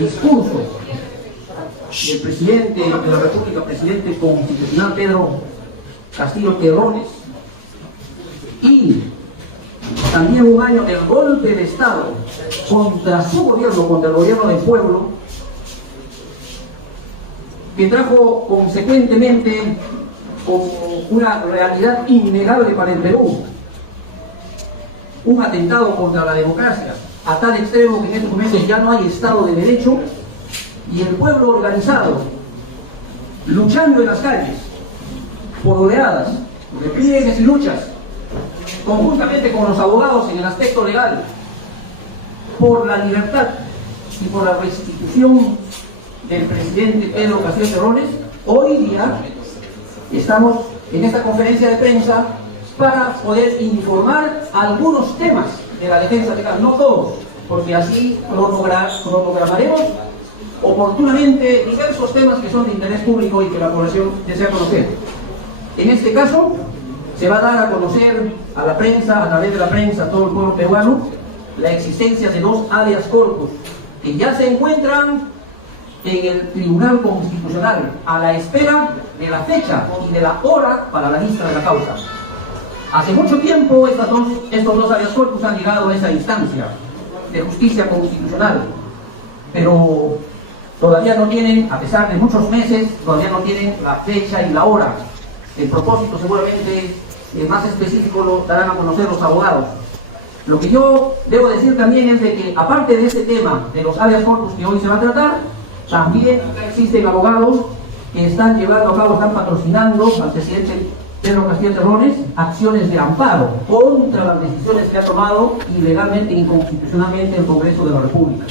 discurso del presidente de la República, presidente constitucional Pedro Castillo Terrones, y también un año del golpe de Estado contra su gobierno, contra el gobierno del pueblo, que trajo consecuentemente como una realidad innegable para el Perú un atentado contra la democracia, a tal extremo que en estos meses ya no hay Estado de Derecho y el pueblo organizado, luchando en las calles, por oleadas, repliegues y luchas, conjuntamente con los abogados en el aspecto legal, por la libertad y por la restitución del presidente Pedro Castillo Terrones. Hoy día estamos en esta conferencia de prensa para poder informar algunos temas de la defensa legal, no todos, porque así cronogramaremos oportunamente diversos temas que son de interés público y que la población desea conocer. En este caso, se va a dar a conocer a la prensa, a través de la prensa, a todo el pueblo peruano, la existencia de dos habeas corpus que ya se encuentran en el Tribunal Constitucional a la espera de la fecha y de la hora para la vista de la causa. Hace mucho tiempo estos dos habeas corpus han llegado a esa instancia de justicia constitucional, pero todavía no tienen, a pesar de muchos meses, todavía no tienen la fecha y la hora. El propósito seguramente más específico lo darán a conocer los abogados. Lo que yo debo decir también es de que, aparte de este tema de los habeas corpus que hoy se va a tratar, también existen abogados que están llevando a cabo, están patrocinando al presidente Pedro Castillo Terrones acciones de amparo contra las decisiones que ha tomado ilegalmente e inconstitucionalmente el Congreso de la República.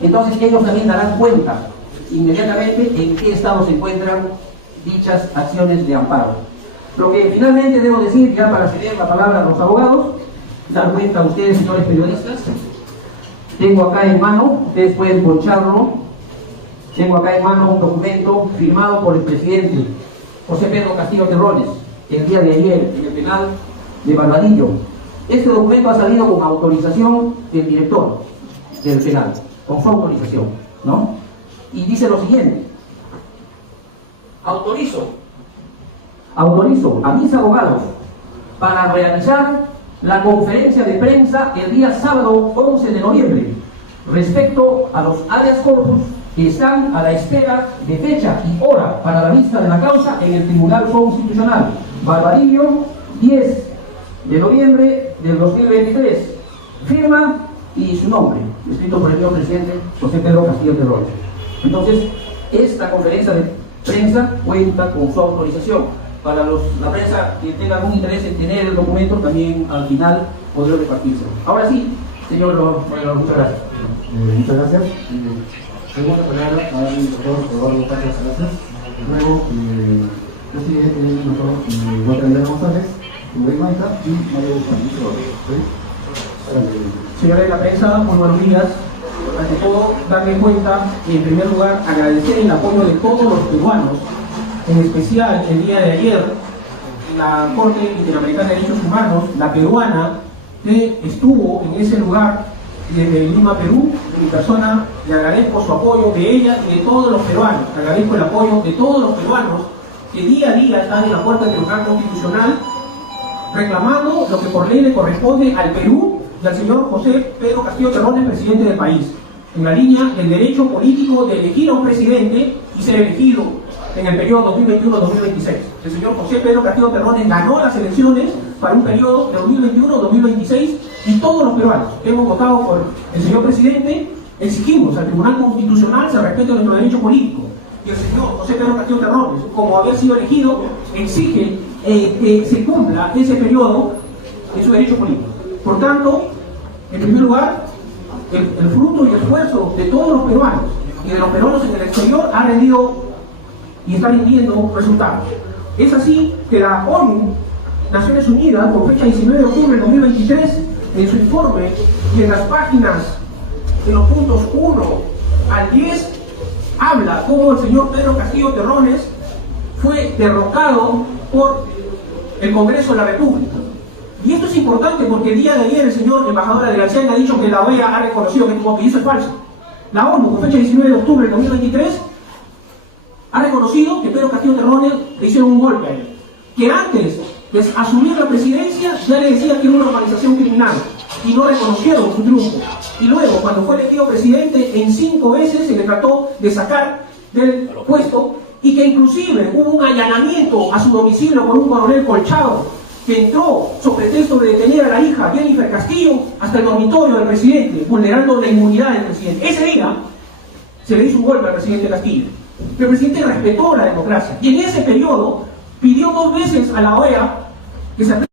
Entonces ellos también darán cuenta inmediatamente en qué estado se encuentran dichas acciones de amparo. Lo que finalmente debo decir, ya para ceder la palabra a los abogados, dar cuenta a ustedes, señores periodistas, tengo acá en mano, ustedes pueden poncharlo, tengo acá en mano un documento firmado por el presidente José Pedro Castillo Terrones el día de ayer en el penal de Barbadillo. Este documento ha salido con autorización del director del penal, con su autorización, ¿no? Y dice lo siguiente: autorizo a mis abogados para realizar la conferencia de prensa el día sábado 11 de noviembre respecto a los habeas corpus que están a la espera de fecha y hora para la vista de la causa en el Tribunal Constitucional Barbadillo, 10 de noviembre del 2023. Firma y su nombre, escrito por el señor presidente José Pedro Castillo Terrones. Entonces, esta conferencia de prensa cuenta con su autorización. Para la prensa que tenga algún interés en tener el documento, también al final podrá repartirse. Ahora sí, señor Moreno, muchas gracias. Muchas gracias. Tengo la palabra al doctor Eduardo Pacha Salazar. Luego, presidente del doctor Walter González, Rubén Maica y María Guzmán. Señores de la prensa, muy buenos días. Ante todo, darle cuenta y en primer lugar agradecer el apoyo de todos los peruanos, en especial el día de ayer la Corte Interamericana de Derechos Humanos, la peruana, que estuvo en ese lugar desde Lima, Perú. En mi persona le agradezco su apoyo, de ella y de todos los peruanos. Le agradezco el apoyo de todos los peruanos que día a día están en la puerta del Tribunal Constitucional reclamando lo que por ley le corresponde al Perú y al señor José Pedro Castillo Terrones, presidente del país, en la línea del derecho político de elegir a un presidente y ser elegido en el periodo 2021-2026. El señor José Pedro Castillo Terrones ganó las elecciones para un periodo de 2021-2026 y todos los peruanos que hemos votado por el señor presidente exigimos al Tribunal Constitucional se respete nuestro derecho político. Y el señor José Pedro Castillo Terrones, como haber sido elegido, exige que se cumpla ese periodo de su derecho político. Por tanto, en primer lugar, el fruto y el esfuerzo de todos los peruanos y de los peruanos en el exterior ha rendido y está rindiendo resultados. Es así que la ONU, Naciones Unidas, por fecha 19 de octubre de 2023, en su informe y en las páginas, en los puntos 1 al 10, habla cómo el señor Pedro Castillo Terrones fue derrocado por el Congreso de la República. Y esto es importante porque el día de ayer el señor embajador Adrián ha dicho que la OEA ha reconocido que tuvo que, y eso es falso. la ONU, con fecha 19 de octubre de 2023, ha reconocido que Pedro Castillo Terrones le hicieron un golpe a él. Que antes de asumir la presidencia ya le decía que era una organización criminal y no reconocieron su triunfo. Y luego, cuando fue elegido presidente, en 5 veces se le trató de sacar del puesto y que inclusive hubo un allanamiento a su domicilio con un coronel Colchado que entró sobre pretexto de detener a la hija Jennifer Castillo hasta el dormitorio del presidente, vulnerando la inmunidad del presidente. Ese día se le hizo un golpe al presidente Castillo. Pero el presidente respetó la democracia y en ese periodo pidió 2 veces a la OEA que se aplique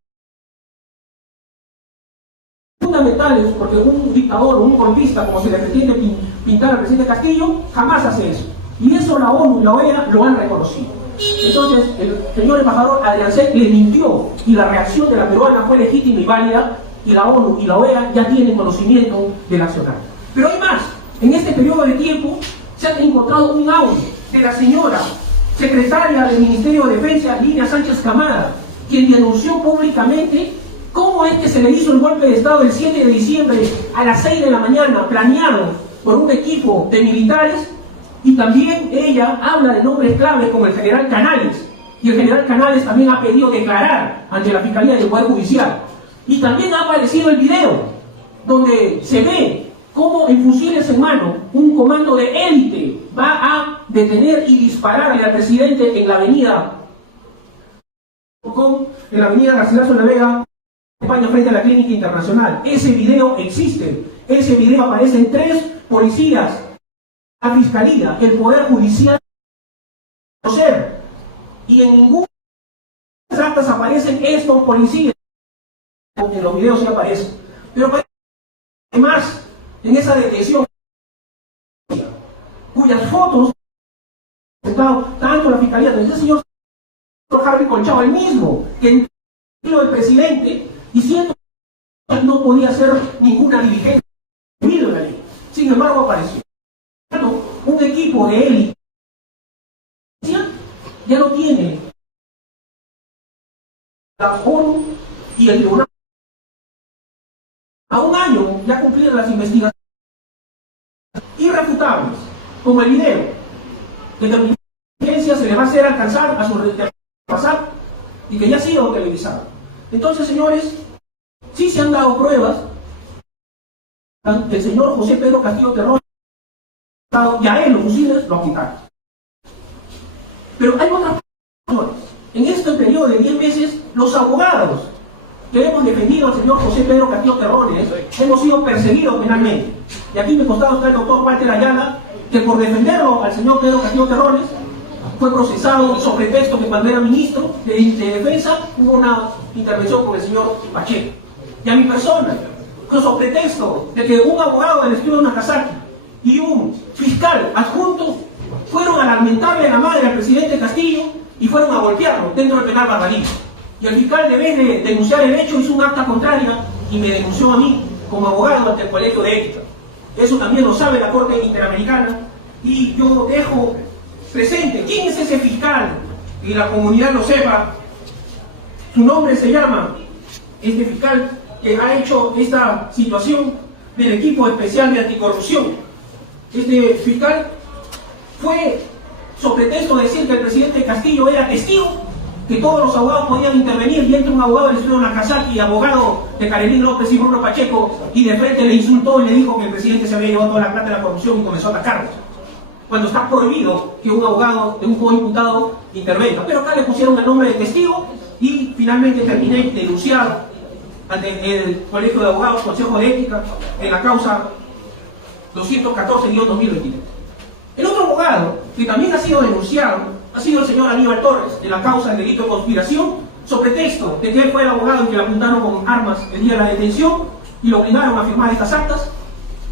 fundamentales, porque un dictador o un golpista, como se le pretende pintar al presidente Castillo, jamás hace eso. Y eso la ONU y la OEA lo han reconocido. Entonces, el señor embajador Adrián Sec le mintió y la reacción de la peruana fue legítima y válida, y la ONU y la OEA ya tienen conocimiento del accionar. Pero hay más. En este periodo de tiempo se ha encontrado un audio de la señora secretaria del Ministerio de Defensa, Lina Sánchez Camara, quien denunció públicamente cómo es que se le hizo el golpe de Estado el 7 de diciembre a las 6 de la mañana, planeado por un equipo de militares, y también ella habla de nombres claves como el general Canales, y el general Canales también ha pedido declarar ante la Fiscalía del Poder Judicial. Y también ha aparecido el video, donde se ve cómo en fusiles en mano, un comando de élite va a detener y dispararle al presidente en la avenida Garcilaso de la Vega, España, frente a la Clínica Internacional. Ese video existe. Ese video aparecen 3 policías, la Fiscalía, el Poder Judicial, y en ninguna de las actas aparecen estos policías. En los videos sí aparecen. Pero además, en esa detención, cuyas fotos tanto la Fiscalía, desde el señor Harry Colchado, el mismo que entró del presidente, diciendo que no podía hacer ninguna diligencia debido a la ley. Sin embargo, apareció un equipo de élite, ya no tiene la ONU y el tribunal. A un año ya cumplieron las investigaciones irrefutables, como el video de que la inteligencia se le va a hacer alcanzar a su WhatsApp y que ya ha sido televisado. Entonces, señores, sí se han dado pruebas que el señor José Pedro Castillo Terrones, y a él los fusiles lo quitaron. Pero hay otras personas. En este periodo de 10 meses, los abogados que hemos defendido al señor José Pedro Castillo Terrones hemos sido perseguidos penalmente. Y aquí me costado está el doctor Walter Ayala, que por defenderlo al señor Pedro Castillo Terrones fue procesado sobre texto que cuando era ministro de Defensa hubo una intervención con el señor Pacheco. Y a mi persona, sobre pretexto de que un abogado del estudio de Nagasaki y un fiscal adjunto fueron a lamentarle a la madre al presidente Castillo y fueron a golpearlo dentro del penal Barbarillo. Y el fiscal, en vez de denunciar el hecho, hizo un acta contraria y me denunció a mí como abogado ante el Colegio de Ética. Eso también lo sabe la Corte Interamericana, y yo dejo presente quién es ese fiscal y la comunidad lo sepa. Su nombre se llama, este fiscal que ha hecho esta situación del equipo especial de anticorrupción. Este fiscal fue, sobre pretexto de decir que el presidente Castillo era testigo, que todos los abogados podían intervenir, y entra un abogado del estudio Nagasaki, abogado de Karelín López y Bruno Pacheco, y de frente le insultó y le dijo que el presidente se había llevado toda la plata de la corrupción y comenzó a atacarlos, cuando está prohibido que un abogado de un coimputado intervenga. Pero acá le pusieron el nombre de testigo y finalmente terminé denunciado ante el Colegio de Abogados, Consejo de Ética, en la causa 214-2023. El otro abogado que también ha sido denunciado ha sido el señor Aníbal Torres, en la causa del delito de conspiración, sobre texto de que él fue el abogado en que le apuntaron con armas el día de la detención y lo obligaron a firmar estas actas.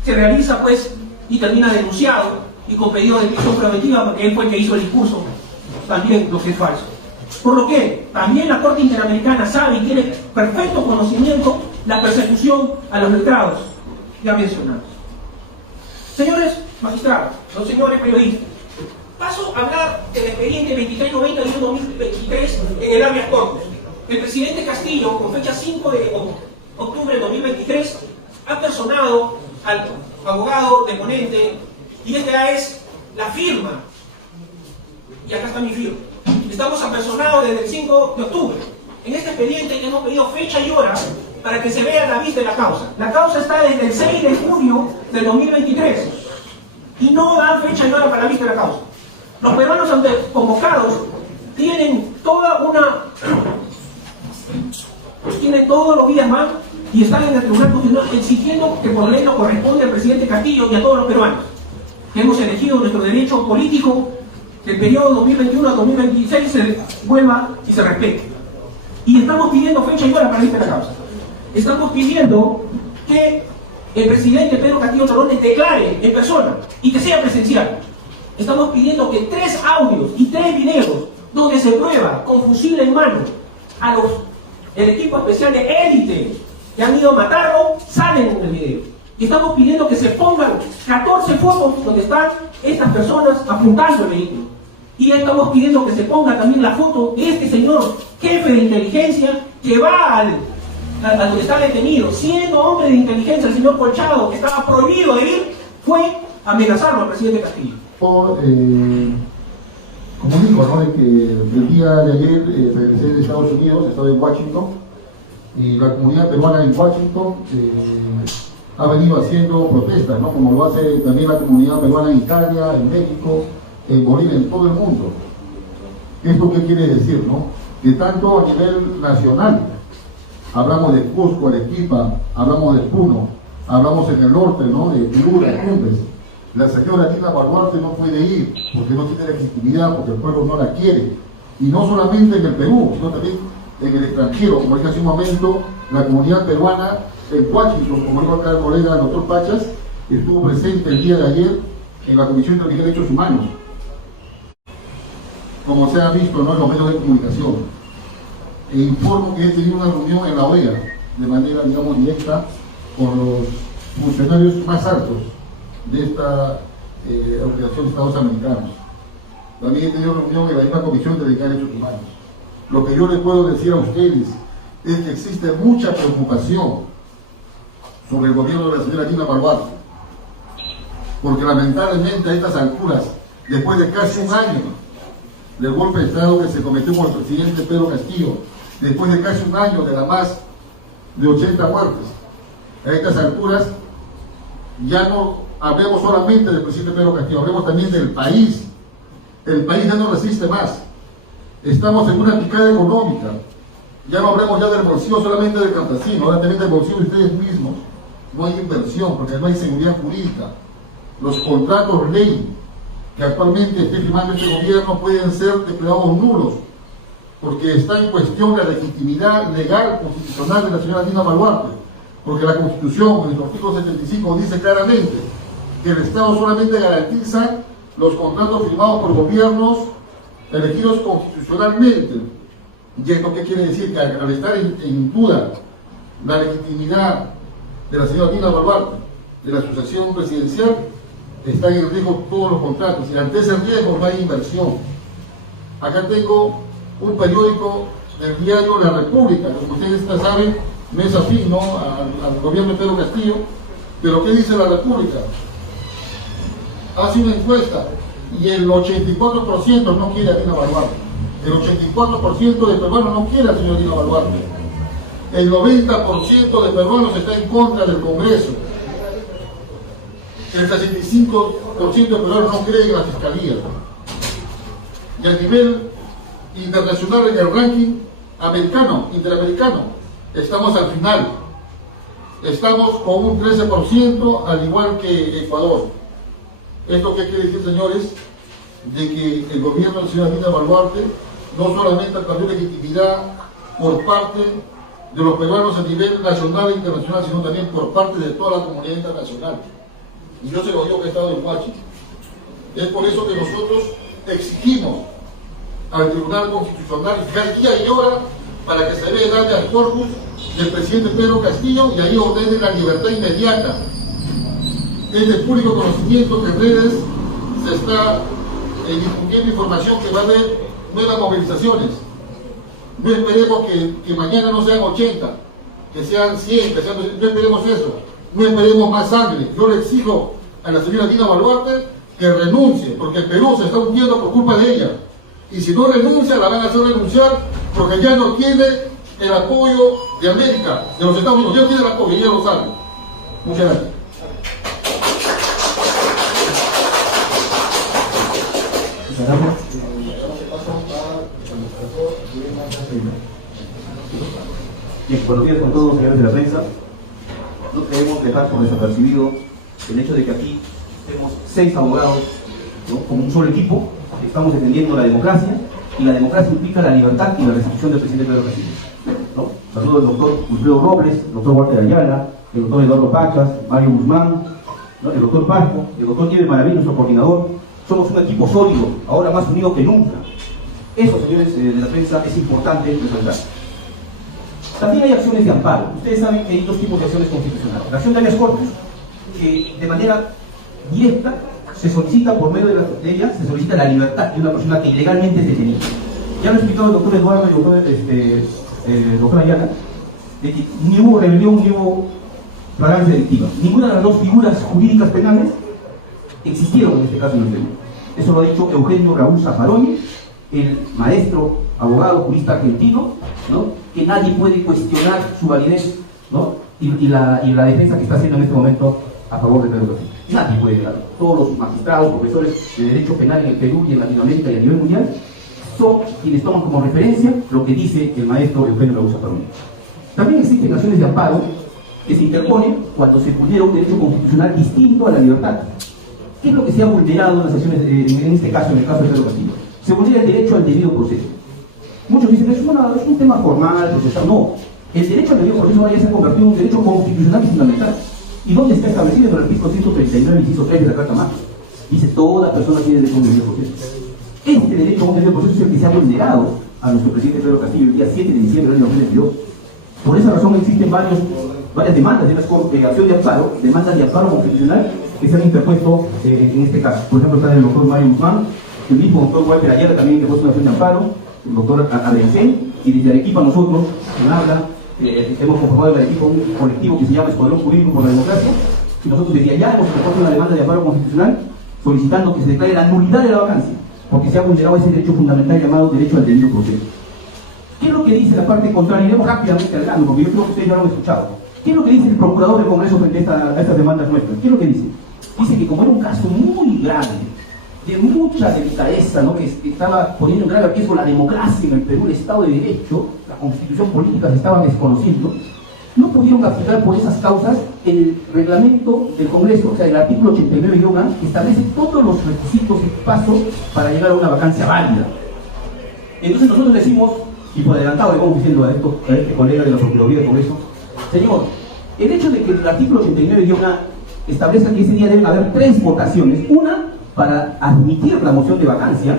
Se realiza pues y termina denunciado y con pedido de prisión preventiva, porque él fue el que hizo el discurso, también lo que es falso. Por lo que también la Corte Interamericana sabe y tiene perfecto conocimiento la persecución a los letrados ya mencionados. Señores magistrados, los señores periodistas, paso a hablar del expediente 2390-2023 en el habeas corpus. El presidente Castillo, con fecha 5 de octubre de 2023, ha personado al abogado deponente Y esta es la firma. Y acá está mi firma. Estamos apersonados desde el 5 de octubre. En este expediente hemos pedido fecha y hora para que se vea la vista de la causa. La causa está desde el 6 de junio del 2023 y no dan fecha y hora para la vista de la causa. Los peruanos convocados tienen tienen todos los días más y están en el Tribunal Constitucional exigiendo que por ley nos corresponde al presidente Castillo y a todos los peruanos que hemos elegido nuestro derecho político, que el periodo 2021 a 2026 se vuelva y se respete. Y estamos pidiendo fecha y hora para la vista de la causa. Estamos pidiendo que el presidente Pedro Castillo Terrones declare en persona y que sea presencial. Estamos pidiendo que 3 audios y 3 videos donde se prueba con fusil en mano a el equipo especial de élite que han ido a matarlo, salen en el video. Y estamos pidiendo que se pongan 14 fotos donde están estas personas apuntando el vehículo. Y estamos pidiendo que se ponga también la foto de este señor jefe de inteligencia que va a donde está detenido, siendo hombre de inteligencia, el señor Colchado, que estaba prohibido de ir, fue a amenazarlo al presidente Castillo. Como dijo, ¿no?, de que el día de ayer regresé de Estados Unidos, estaba en Washington, y la comunidad peruana en Washington ha venido haciendo protestas, ¿no?, como lo hace también la comunidad peruana en Italia, en México, en Bolivia, en todo el mundo. ¿Esto qué quiere decir, no? Que tanto a nivel nacional, hablamos de Cusco, Arequipa, hablamos de Puno, hablamos en el norte, ¿no?, de Piura, Tumbes. La señora Dina Boluarte no puede ir porque no tiene legitimidad, porque el pueblo no la quiere. Y no solamente en el Perú, sino también en el extranjero. Como dije hace un momento, la comunidad peruana en Washington, como dijo acá el colega el doctor Pachas, estuvo presente el día de ayer en la Comisión de Derechos Humanos, como se ha visto, ¿no?, en los medios de comunicación. E informo que he tenido una reunión en la OEA de manera, digamos, directa con los funcionarios más altos de esta Organización de Estados Americanos. También he tenido reunión en la misma Comisión de Derechos Humanos. Lo que yo les puedo decir a ustedes es que existe mucha preocupación sobre el gobierno de la señora Dina Boluarte, porque lamentablemente a estas alturas, después de casi un año del golpe de Estado que se cometió por el presidente Pedro Castillo, después de casi un año de la más de 80 muertes, a estas alturas ya no hablemos solamente del presidente Pedro Castillo, hablemos también del país. El país ya no resiste más. Estamos en una picada económica. Ya no hablemos ya del bolsillo solamente del campesino, ahora también del bolsillo de ustedes mismos. No hay inversión porque no hay seguridad jurídica. Los contratos ley que actualmente esté firmando este gobierno pueden ser declarados nulos porque está en cuestión la legitimidad legal constitucional de la señora Dina Boluarte, porque la Constitución en el artículo 75 dice claramente que el Estado solamente garantiza los contratos firmados por gobiernos elegidos constitucionalmente. ¿Y esto qué quiere decir? Que al estar en duda la legitimidad de la señora Dina Boluarte, de la sucesión presidencial, están en riesgo todos los contratos, y ante ese riesgo no hay inversión. Acá tengo un periódico del diario La República, que como ustedes saben, no es afín, ¿no?, al gobierno de Pedro Castillo, pero ¿qué dice La República? Hace una encuesta y el 84% no quiere a Dina Boluarte. El 84% de peruanos no quiere al señor Dina Boluarte. El 90% de peruanos está en contra del Congreso. El 65% de peruanos no creen en la Fiscalía. Y a nivel internacional, en el ranking interamericano, estamos al final. Estamos con un 13%, al igual que Ecuador. ¿Esto qué quiere decir, señores? De que el gobierno de la señora Dina Boluarte no solamente perdió legitimidad por parte de los peruanos a nivel nacional e internacional, sino también por parte de toda la comunidad internacional. Y yo se lo digo que he estado en Washington. Es por eso que nosotros exigimos al Tribunal Constitucional fijar día y hora para que se vea el habeas corpus del presidente Pedro Castillo y ahí ordene la libertad inmediata. Es de público conocimiento que en redes se está difundiendo información que va a haber nuevas movilizaciones. No esperemos que mañana no sean 80, que sean 100, no esperemos eso. No esperemos más sangre. Yo le exijo a la señora Dina Boluarte que renuncie, porque el Perú se está hundiendo por culpa de ella. Y si no renuncia, la van a hacer renunciar, porque ya no tiene el apoyo de América, de los Estados Unidos. Ya no tiene el apoyo, ella lo sabe. Muchas gracias. Bien, buenos días con todos, señores de la prensa. No queremos dejar por desapercibido el hecho de que aquí tenemos 6 abogados, ¿no?, como un solo equipo, que estamos defendiendo la democracia, y la democracia implica la libertad y la restitución del presidente Pedro Castillo, ¿no? Saludo al doctor Wilfredo Robles, el doctor Walter Ayala, el doctor Eduardo Pachas, Mario Guzmán, ¿no?, el doctor Pasco, el doctor Nieves Maraví, nuestro coordinador. Somos un equipo sólido, ahora más unido que nunca. Eso, señores de la prensa, es importante resaltar. También hay acciones de amparo. Ustedes saben que hay dos tipos de acciones constitucionales. La acción de habeas corpus, que de manera directa se solicita, por medio de ella, se solicita la libertad de una persona que ilegalmente es detenida. Ya lo ha explicado el doctor Eduardo y el doctor Ayala, de que ni hubo rebelión ni hubo flagrancia delictiva. Ninguna de las dos figuras jurídicas penales existieron en este caso en el Perú. Eso lo ha dicho Eugenio Raúl Zaffaroni, el maestro, abogado, jurista argentino, ¿no?, que nadie puede cuestionar su validez, ¿no?, y la defensa que está haciendo en este momento a favor de Pedro Castillo. Nadie puede negar. Todos los magistrados, profesores de Derecho Penal en el Perú y en Latinoamérica y a nivel mundial son quienes toman como referencia lo que dice el maestro Eugenio Raúl Zaffaroni. También existen acciones de amparo que se interponen cuando se vulnera un derecho constitucional distinto a la libertad. ¿Qué es lo que se ha vulnerado en las acciones, en este caso, en el caso de Pedro Castillo? Se vulnera el derecho al debido proceso. Muchos dicen que es un tema formal, procesal. No, el derecho al debido proceso ahora ya se ha convertido en un derecho constitucional y fundamental. ¿Y dónde está establecido? En el artículo 139, inciso 3 de la Carta Magna. Dice: toda persona tiene derecho a un debido proceso. Este derecho a un debido proceso es el que se ha vulnerado a nuestro presidente Pedro Castillo el día 7 de diciembre del año 2022. Por esa razón existen varias demandas de acción de amparo, demandas de amparo constitucional que se han interpuesto en este caso. Por ejemplo, está el doctor Mario Guzmán, el mismo doctor Walter Ayala también interpuso una acción de amparo, el doctor Adrián, y desde Arequipa nosotros, en habla, hemos conformado el equipo un colectivo que se llama Escuadrón Jurídico por la Democracia, y nosotros desde allá hemos interpuesto una demanda de amparo constitucional solicitando que se declare la nulidad de la vacancia, porque se ha vulnerado ese derecho fundamental llamado derecho al debido proceso. ¿Qué es lo que dice la parte contraria? Iremos rápidamente al grano, porque yo creo que ustedes ya lo han escuchado. ¿Qué es lo que dice el procurador del Congreso frente a estas demandas nuestras? ¿Qué es lo que dice? Dice que como era un caso muy grave, de mucha delicadeza, ¿no?, que estaba poniendo en grave riesgo la democracia en el Perú, el Estado de Derecho, la constitución política se estaban desconociendo, no pudieron aplicar por esas causas el reglamento del Congreso, o sea, el artículo 89-A, que establece todos los requisitos y pasos para llegar a una vacancia válida. Entonces nosotros decimos, y por adelantado le vamos diciendo a este colega de la Procuraduría del Congreso: señor, el hecho de que el artículo 89-A establezca que ese día deben haber 3 votaciones, una para admitir la moción de vacancia,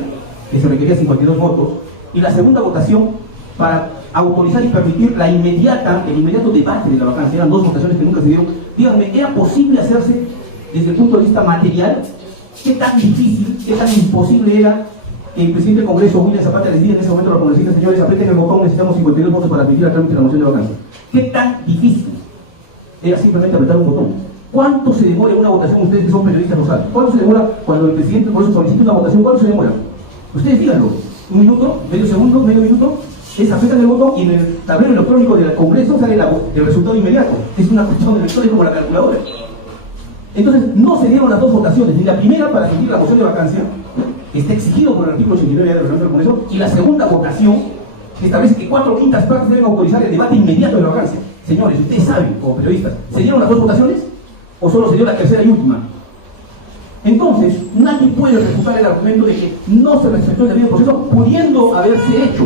que se requería 52 votos, y la segunda votación para autorizar y permitir el inmediato debate de la vacancia. Eran 2 votaciones que nunca se dieron. Díganme, ¿era posible hacerse desde el punto de vista material? ¿Qué tan difícil, qué tan imposible era que el presidente del Congreso, William Zapata, les diga en ese momento a los congresistas: señores, aprieten el botón, necesitamos 52 votos para admitir a trámite la moción de vacancia? ¿Qué tan difícil era simplemente apretar un botón? ¿Cuánto se demora una votación? Ustedes que son periodistas lo saben. ¿Cuánto se demora cuando el presidente por eso solicita una votación? ¿Cuánto se demora? Ustedes díganlo. ¿1 minuto? ¿Medio segundo? ¿Medio minuto? Es apretan el botón y en el tablero electrónico del Congreso sale el resultado inmediato. Es una cuestión electrónica como la calculadora. Entonces, no se dieron las 2 votaciones, ni la primera para admitir la moción de vacancia, que está exigido por el artículo 89 del reglamento del Congreso, y la segunda votación, que establece que 4/5 partes deben autorizar el debate inmediato de la vacancia. Señores, ustedes saben, como periodistas, ¿se dieron las 2 votaciones o solo se dio la tercera y última? Entonces, nadie puede refutar el argumento de que no se respetó el debido proceso, pudiendo haberse hecho.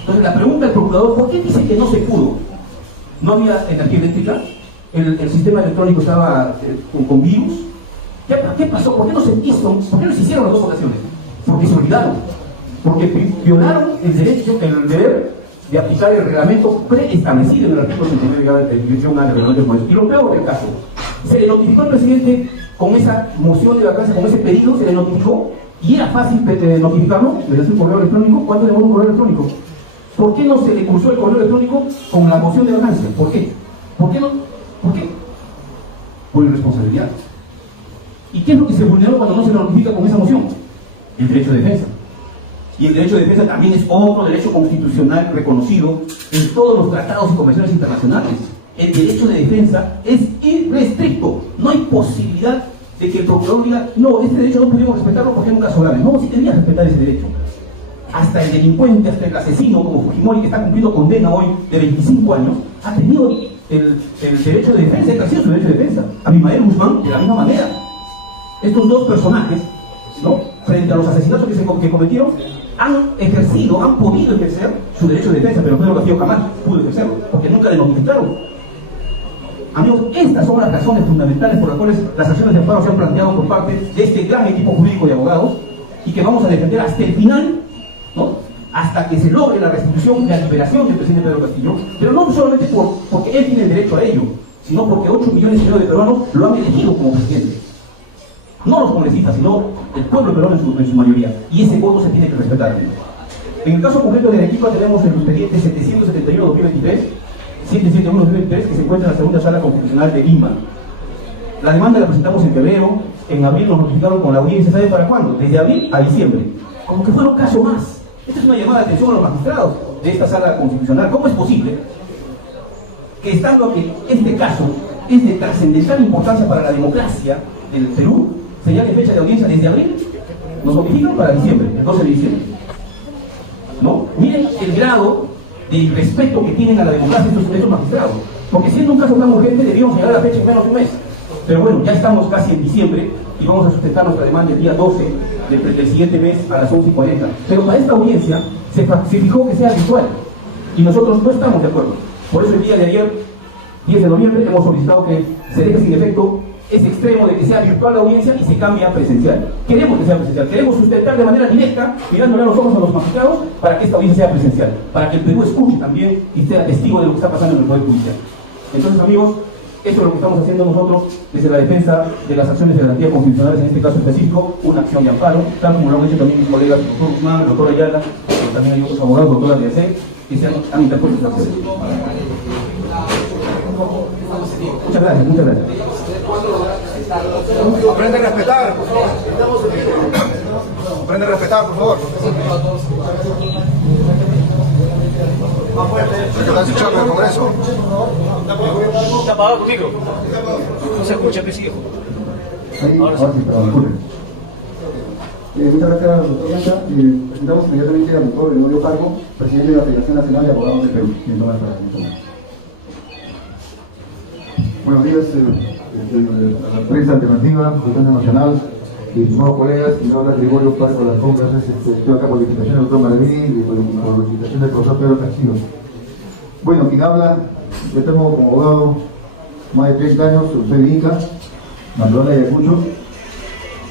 Entonces, la pregunta del procurador: ¿por qué dice que no se pudo? ¿No había energía eléctrica? ¿El sistema electrónico estaba con virus? ¿Qué pasó? ¿Por qué no se hizo? ¿Por qué no se hicieron las 2 votaciones? Porque se olvidaron. Porque violaron el deber de aplicar el reglamento preestablecido en el artículo 89 del reglamento del Congreso. Y lo peor del caso: se le notificó al presidente con esa moción de vacancia, con ese pedido, se le notificó, y era fácil notificarlo mediante un correo electrónico. ¿Cuánto demoró un correo electrónico? ¿Por qué no se le cursó el correo electrónico con la moción de vacancia? ¿Por qué? ¿Por qué no? ¿Por qué? Por irresponsabilidad. ¿Y qué es lo que se vulneró cuando no se notifica con esa moción? El derecho de defensa. Y el derecho de defensa también es otro derecho constitucional reconocido en todos los tratados y convenciones internacionales. El derecho de defensa es irrestricto. No hay posibilidad de que el procurador diga, no, este derecho no pudimos respetarlo porque es un caso grave. No, sí debería respetar ese derecho. Hasta el delincuente, hasta el asesino, como Fujimori, que está cumpliendo condena hoy de 25 años, ha tenido el derecho de defensa, ha ejercido su derecho de defensa. Abimael Guzmán, de la misma manera. Estos dos personajes, ¿no?, frente a los asesinatos que cometieron, han ejercido, han podido ejercer su derecho de defensa, pero Pedro Castillo jamás pudo ejercerlo, porque nunca le notificaron. Amigos, estas son las razones fundamentales por las cuales las acciones de amparo se han planteado por parte de este gran equipo jurídico de abogados y que vamos a defender hasta el final, ¿no?, hasta que se logre la restitución y la liberación del presidente Pedro Castillo, pero no solamente porque él tiene el derecho a ello, sino porque 8 millones y medio de peruanos lo han elegido como presidente. No los congresistas, sino el pueblo peruano en su mayoría. Y ese voto se tiene que respetar. En el caso concreto de Arequipa tenemos el expediente 771-2023, 771-2023, que se encuentra en la segunda sala constitucional de Lima. La demanda la presentamos en febrero, en abril nos notificaron con la audiencia, ¿sabe para cuándo? Desde abril a diciembre. Como que fuera un caso más. Esta es una llamada de atención a los magistrados de esta sala constitucional. ¿Cómo es posible que, estando que este caso es de trascendental importancia para la democracia del Perú, señale fecha de audiencia desde abril, nos notifican para diciembre, el 12 de diciembre? ¿No? Miren el grado de respeto que tienen a la democracia estos magistrados, porque siendo un caso tan urgente debíamos llegar a la fecha en menos de un mes. Pero bueno, ya estamos casi en diciembre y vamos a sustentar nuestra demanda el día 12 del siguiente mes a las 11:40. Pero para esta audiencia se fijó que sea virtual y nosotros no estamos de acuerdo. Por eso el día de ayer, 10 de noviembre, hemos solicitado que se deje sin efecto ese extremo de que sea virtual la audiencia y se cambie a presencial. Queremos que sea presencial, queremos sustentar de manera directa, mirándole a los ojos a los magistrados, para que esta audiencia sea presencial, para que el Perú escuche también y sea testigo de lo que está pasando en el Poder Judicial. Entonces, amigos, esto es lo que estamos haciendo nosotros desde la defensa de las acciones de garantía constitucionales, en este caso específico, una acción de amparo, tal como lo han hecho también mis colegas, el doctor Guzmán, el doctor Ayala, también hay otros abogados, doctora Diacé, que se han interpuesto esta acción. Muchas gracias, muchas gracias. Aprende a respetar, por favor. Aprende a respetar, por favor. ¿Qué estás escuchando en el Congreso? Está apagado tu micro. No se escucha, que sigue. Ahora sí, perdón. Muchas gracias, doctor Blanca. Presentamos inmediatamente al doctor Gregorio Pargo, presidente de la Federación Nacional de Abogados del Perú. Buenos días a la prensa alternativa, Defensa Nacional y mis nuevos colegas. Mi nombre es Gregorio Pargo de las Compras. Estoy acá por la invitación del doctor Maraví y por la invitación del profesor Pedro Castillo. Bueno, quien habla, yo tengo como abogado más de 30 años, soy de Ica, natural de Ayacucho.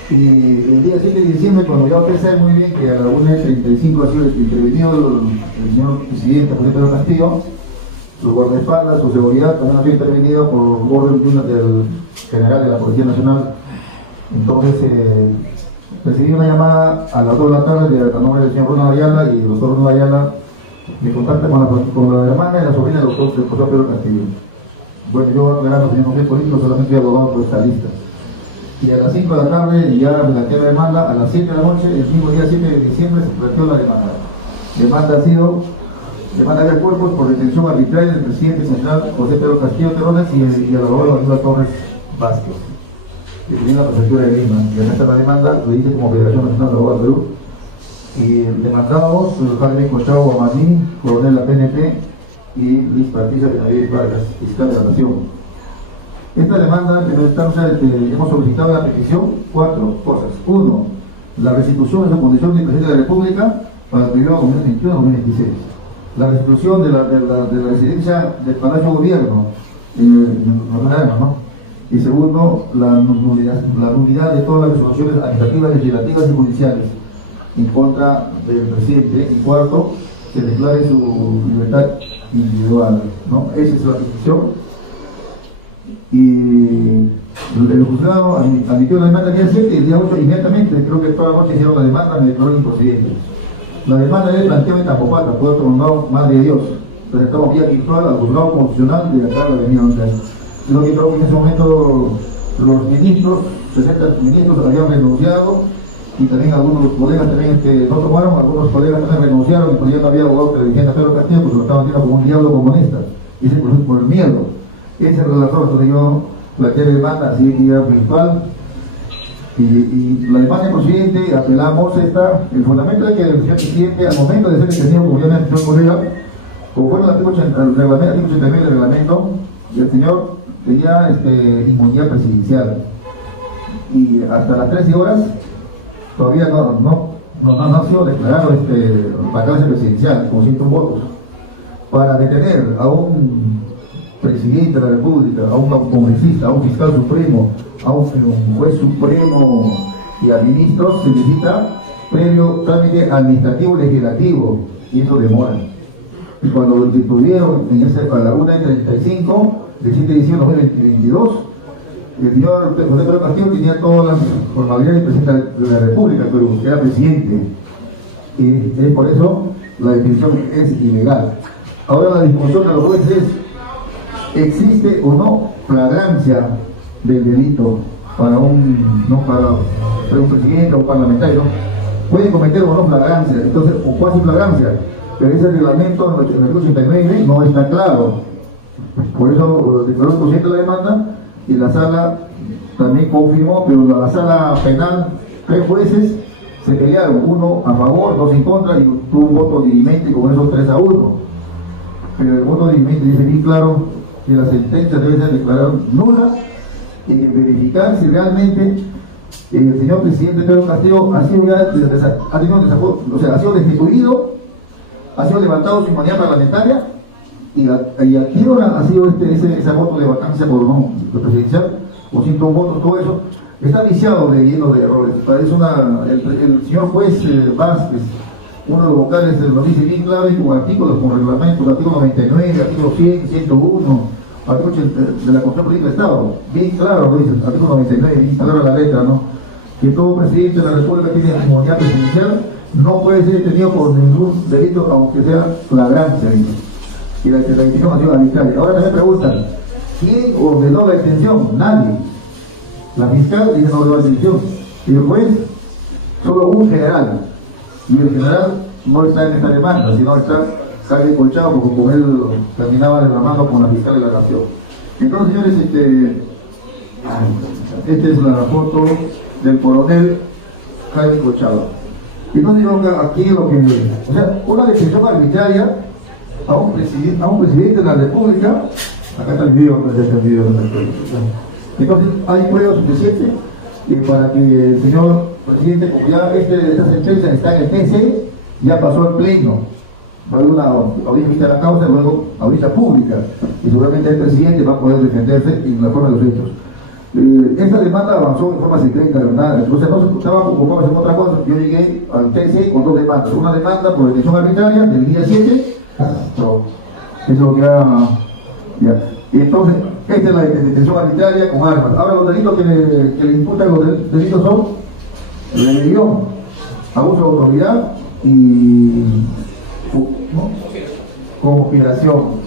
Y el día 7 de diciembre, cuando ya ustedes saben muy bien que a la 1:35 ha sido intervenido el señor presidente José Pedro Castillo, su guardaespaldas, su seguridad también ha sido intervenida por orden del general de la Policía Nacional. Entonces, recibí una llamada a las 2 de la tarde a nombre del señor Ronald Ayala, y el doctor Ronald Ayala me contacta con la hermana y la sobrina del profesor Pedro Castillo. Bueno, yo aclarando, señor, no soy político, solamente soy abogado por esta lista. Y a las 5 de la tarde ya planteé la demanda. A las 7 de la noche, el mismo día 7 de diciembre, se planteó la demanda. Demanda ha sido demanda de cuerpos por detención arbitraria del presidente central José Pedro Castillo Terrones y al abogado Aníbal Torres Vázquez, que tenía la prefectura de Lima. Y en esta la demanda lo dice como Federación Nacional de Abogados del Perú. Y demandados, Jaime Cochao Guamaní, coronel de la PNP, y Luis Patricia Benavides Vargas, fiscal de la Nación. Esta demanda, en primera instancia, hemos solicitado la petición 4 cosas. 1. La restitución de su condición de presidente de la República para el periodo 2021-2026. La restitución de la residencia del Palacio de Gobierno, ¿no? Y segundo, la nulidad de todas las resoluciones administrativas, legislativas y judiciales en contra del presidente. Y cuarto, se declare su libertad individual, ¿no? Esa es la petición. Y el juzgado admitió la demanda el día 7 y el día 8 inmediatamente, creo que toda la noche hicieron la demanda, me declararon improcedente. La demanda de planteó en Tapopata, Puerto Prolongado, Madre de Dios, presentamos vía virtual al juzgado constitucional de la Avenida Once. Creo que en ese momento los ministros 60 ministros habían renunciado y también algunos colegas también no tomaron, algunos colegas también renunciaron, y pues ya no había abogado que le dijera a Pedro Castillo, pues lo estaban haciendo como un diablo comunista, y ese por el miedo. Ese es el relator, entonces yo planteé la demanda así vía virtual, y la demanda del presidente, apelamos el fundamento de que el señor presidente, al momento de ser detenido, como ya me mencionó el colega, como fue el artículo 89 del reglamento, el señor tenía inmunidad presidencial, y hasta las 13 horas todavía no ha sido declarado vacancia presidencial con 101 votos. Para detener a un presidente de la República, a un congresista, a un fiscal supremo, a un juez supremo y a ministros, se necesita previo trámite administrativo legislativo, y eso demora. Y cuando lo detuvieron a la 1:35 del 7 de diciembre de 2022, el señor José Pedro Castillo tenía todas las formalidades de presidente de la República, pero era presidente. Y por eso la detención es ilegal. Ahora la discusión de los jueces es: ¿existe o no flagrancia del delito para un presidente o un parlamentario? ¿Puede cometer o no flagrancia? Entonces, o cuasi flagrancia. Pero ese reglamento en el 89 no está claro. Por eso declaró el presidente la demanda, y la sala también confirmó, pero la sala penal, 3 jueces se pelearon, 1 a favor, 2 en contra, y tuvo un voto dirimente con esos 3-1. Pero el voto dirimente dice bien claro que la sentencia debe ser declarada nula, y verificar si realmente el señor presidente Pedro Castillo ha sido ha sido destituido, ha sido levantado su inmunidad parlamentaria, y a qué hora ha sido ese voto de vacancia por no presidencial, o 101 votos, todo eso está viciado de lleno de errores. El señor juez Vázquez, uno de los vocales, nos dice bien claro, y con artículos, con reglamentos, artículo 99, artículo 100, 101, artículo de la Constitución Política del Estado, bien claro, lo dice, artículo 99, bien claro la letra, ¿no? Que todo presidente de la República tiene inmunidad presidencial, no puede ser detenido por ningún delito, aunque sea flagrancia, dice. Y la detención ha sido arbitraria. Ahora también preguntan: ¿quién ordenó la detención? Nadie. La fiscal dice no ordenó la detención. Y el juez, solo un general. Y el general no está en esta demanda, sino está casi colchado, porque con él terminaba derramando con la fiscal de la nación. Entonces, señores, esta es la foto del coronel Jaime Colchado. Entonces yo aquí lo que, o sea, una detención arbitraria a un presidente de la República, acá está el video, entonces hay pruebas suficientes para que el señor presidente, como ya esta sentencia está en el TC, ya pasó al pleno, va a haber una audiencia de la causa, luego audiencia pública, y seguramente el presidente va a poder defenderse en la forma de los hechos. Esta demanda avanzó en forma secreta, ¿verdad? Entonces no estaba ocupados en otra cosa. Yo llegué al TC con 2 demandas, una demanda por detención arbitraria del día 7, eso ya. Y entonces, esta es la detención arbitraria con armas. Ahora los delitos que le imputan, los delitos son rebelión, abuso de autoridad y conspiración.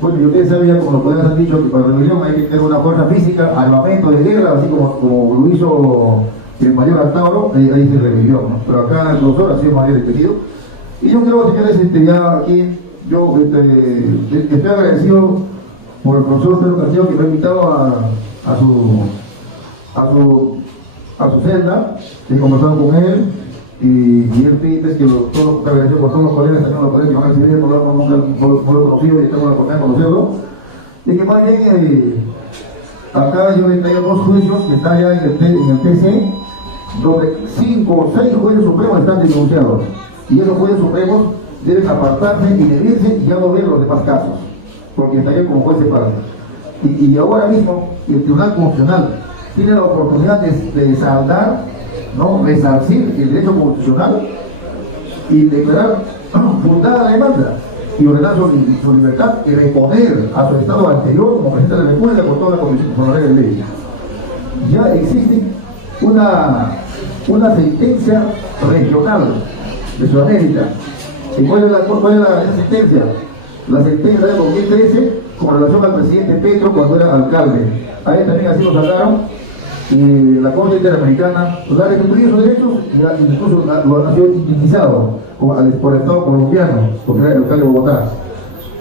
Bueno, y ustedes sabían, como los colegas han dicho, que para rebelión hay que tener una fuerza física, armamento de guerra, así como lo hizo el mayor Altauro, ahí dice rebelión, ¿no? Pero acá el profesor ha sido mayor detenido. Y yo creo, señores, ya aquí, yo estoy agradecido por el profesor Pedro Castillo, que me ha invitado a su celda, he conversado con él, y él pide que agradecido por todos los colegas, también los colegas que van a recibir, no lo he conocido y tengo la oportunidad de conocerlo, y que más bien acá yo he traído 2 juicios que están ya en el TC, donde 5 o 6 jueces supremos están denunciados, y esos jueces supremos deben apartarse y medirse y ya no ver los demás casos, porque estarían como jueces parte. Y ahora mismo el Tribunal Constitucional tiene la oportunidad de saldar, ¿no?, resarcir el derecho constitucional y declarar fundada la demanda y ordenar su libertad y reponer a su estado anterior como presidente de la República con toda la condición con la ley de ley. Ya existe una sentencia regional de Sudamérica. ¿Y cuál es la sentencia? La sentencia de 2013 con relación al presidente Petro cuando era alcalde. Ahí también así lo sacaron, y la Corte Interamericana ha reconocido sus derechos y incluso lo ha sido indemnizado por el Estado colombiano, por el alcalde de Bogotá.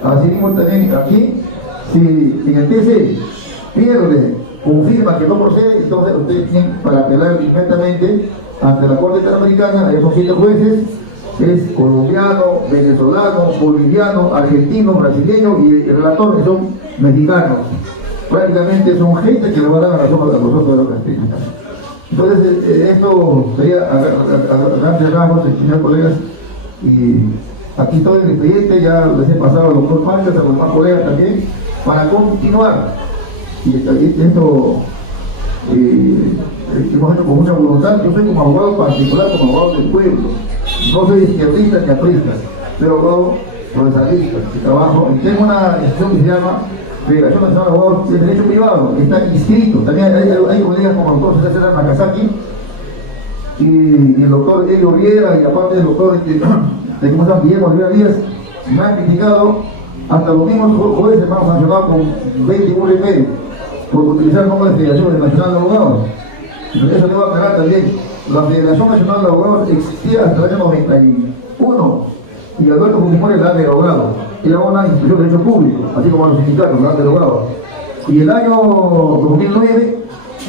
Asimismo también aquí, si en el TC pierde, confirma que no procede, entonces ustedes tienen para apelar inmediatamente ante la Corte Interamericana. Esos 7 jueces es colombiano, venezolano, boliviano, argentino, brasileño y el relator que son mexicanos. Prácticamente son gente que le va a dar la razón a nosotros de los castellanos. Entonces, esto sería a grandes rasgos, señores colegas, y aquí estoy en el expediente, ya les he pasado al doctor Márquez, a los demás colegas también, para continuar. Y esto hemos hecho con mucha voluntad. Yo soy como abogado particular, como abogado del pueblo. No soy izquierdista ni aprista, soy abogado procesista, que trabajo y tengo una institución que se llama Federación Nacional de Abogados de Derecho Privado, que está inscrito. También hay colegas como el doctor César Nakazaki y el doctor Elio Viera, y aparte del doctor Guillermo Rivera Díaz, me han criticado. Hasta los mismos jueces me han sancionado con 21 remedios por utilizar el nombre de Federación Nacional de Abogados. Eso debo aclarar también. La Federación Nacional de Abogados existía hasta el año 91 y Alberto Fujimori la ha derogado. Era una institución de derecho público, así como los sindicatos la han derogado. Y el año 2009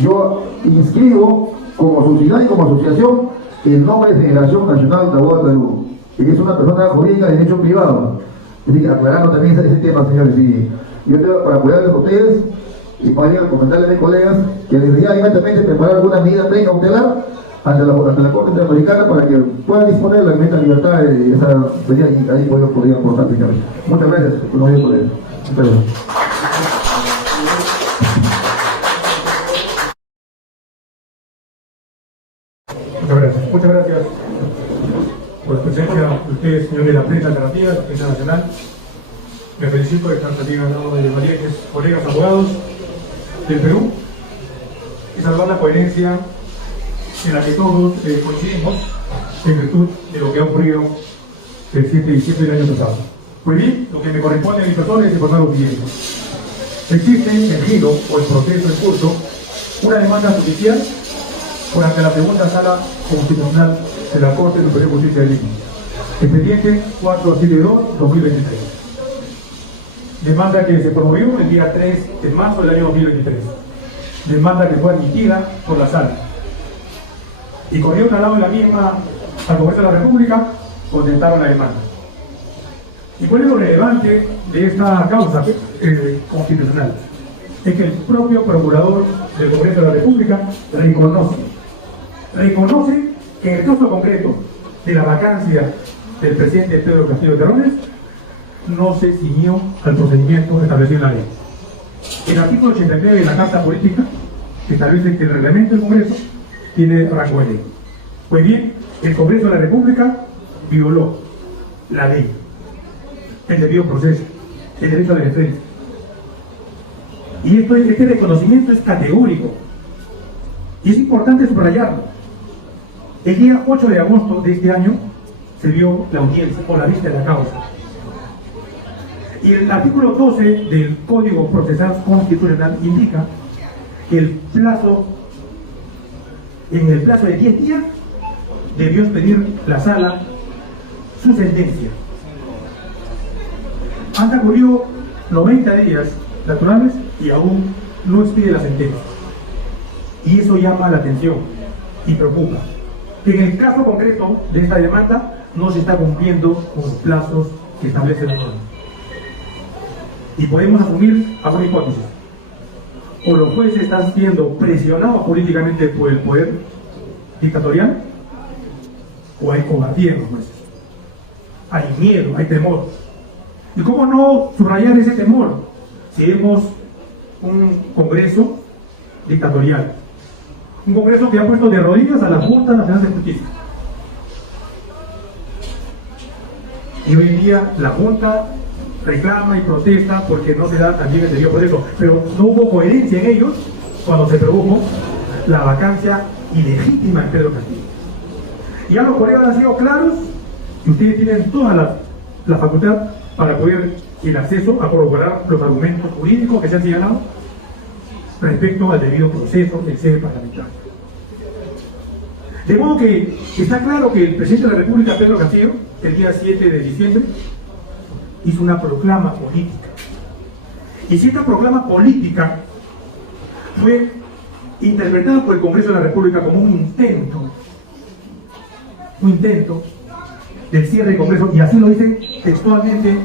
yo inscribo como sociedad y como asociación el nombre de Federación Nacional de Abogados de Perú, que es una persona jurídica de derecho privado. Es decir, aclarando también ese tema, señores. Y yo tengo para apoyarles a ustedes y para comentarles a mis colegas que desde ya inmediatamente preparar alguna medida precautelar ante la Corte Interamericana para que puedan disponer de la inmensa libertad de esa sería ahí podría aportar, señores. Muchas gracias. Muchas gracias. Muchas gracias por la presencia de ustedes, señores de la prensa alternativa, de la prensa nacional. Me felicito de estar también al lado de valientes colegas abogados del Perú y salvar la coherencia en la que todos coincidimos en virtud de lo que ha ocurrido el 7 de diciembre del año pasado. Pues bien, lo que me corresponde a mi persona es informar lo siguiente. Existe en giro o el proceso en curso una demanda judicial por ante la segunda sala constitucional de la Corte Superior de Justicia de Lima, expediente 472-2023. Demanda que se promovió el día 3 de marzo del año 2023. Demanda que fue admitida por la sala. Y corrió al lado de la misma al Congreso de la República, contestaron la demanda. ¿Y cuál es lo relevante de esta causa constitucional? Es que el propio procurador del Congreso de la República reconoce que en el caso concreto de la vacancia del presidente Pedro Castillo Terrones no se ciñó al procedimiento establecido en la ley. El artículo 89 de la Carta Política establece que el reglamento del Congreso tiene rango de ley. Pues bien, el Congreso de la República violó la ley, el debido proceso, el derecho a la defensa. Y este reconocimiento es categórico. Y es importante subrayarlo. El día 8 de agosto de este año se dio la audiencia o la vista de la causa. Y el artículo 12 del Código Procesal Constitucional indica que en el plazo de 10 días debió expedir la sala su sentencia. Han transcurrido 90 días naturales y aún no expide la sentencia. Y eso llama la atención y preocupa. Que en el caso concreto de esta demanda no se está cumpliendo con los plazos que establece la norma. Y podemos asumir alguna hipótesis. O los jueces están siendo presionados políticamente por el poder dictatorial, o hay cobardía en los jueces. Hay miedo, hay temor. ¿Y cómo no subrayar ese temor si vemos un Congreso dictatorial? Un Congreso que ha puesto de rodillas a la Junta Nacional de Justicia. Y hoy en día la Junta reclama y protesta porque no se da también el debido proceso. Pero no hubo coherencia en ellos cuando se produjo la vacancia ilegítima en Pedro Castillo. Y ya los colegas han sido claros y ustedes tienen toda la facultad para poder el acceso a corroborar los argumentos jurídicos que se han señalado respecto al debido proceso en sede parlamentaria. De modo que está claro que el presidente de la República, Pedro Castillo, el día 7 de diciembre, hizo una proclama política. Y si esta proclama política fue interpretada por el Congreso de la República como un intento del cierre del Congreso, y así lo dice textualmente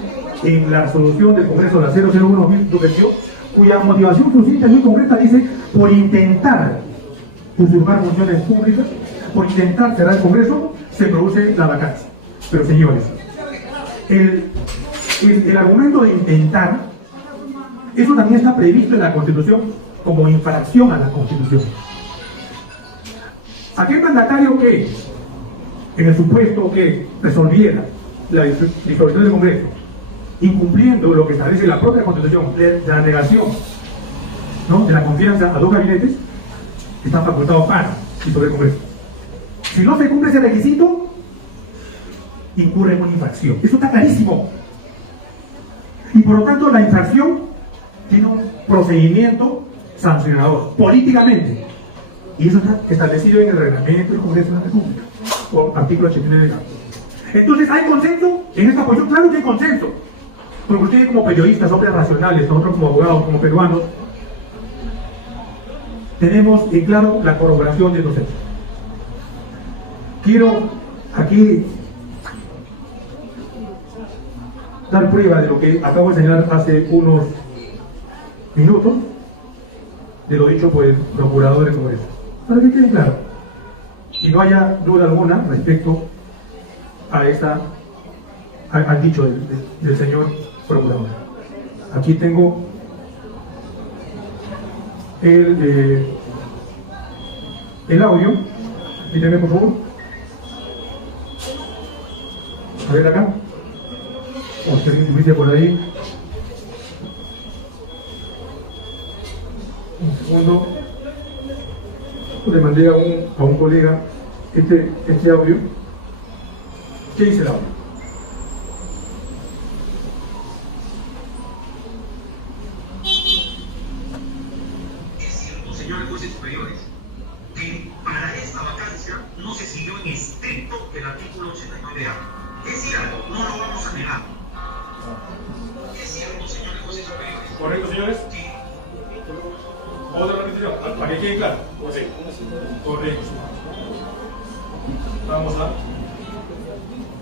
en la resolución del Congreso de la 001-2021, cuya motivación sucinta y muy concreta dice: por intentar usurpar funciones públicas, por intentar cerrar el Congreso, se produce la vacancia. Pero señores, el argumento de intentar, eso también está previsto en la Constitución como infracción a la Constitución. Aquel mandatario que, en el supuesto que resolviera la disolución del Congreso, incumpliendo lo que establece la propia Constitución, de la negación, ¿no?, de la confianza a dos gabinetes, está facultado para disolver el Congreso. Si no se cumple ese requisito, incurre en una infracción. Eso está clarísimo. Y por lo tanto, la infracción tiene un procedimiento sancionador, políticamente. Y eso está establecido en el reglamento del Congreso de la República, por artículo 89 de la Ley. Entonces, ¿hay consenso en esta posición? Claro que hay consenso. Porque ustedes, como periodistas, hombres racionales, nosotros como abogados, como peruanos, tenemos en claro la corroboración de estos hechos. Quiero aquí dar prueba de lo que acabo de señalar hace unos minutos, de lo dicho por el procurador del Congreso, para que quede claro y no haya duda alguna respecto a al dicho del señor procurador. Aquí tengo el audio. Quíteme, por favor. A ver acá. O si alguien tuviese por ahí. Un segundo. Le mandé a un colega este audio. ¿Qué dice el audio? Señores jueces superiores, que para esta vacancia no se siguió en estricto el artículo 89A. Es cierto, no lo vamos a negar. Es cierto, señores jueces superiores. ¿Correcto, señores? Otra repetición, para que quede claro. Correcto. Vamos a...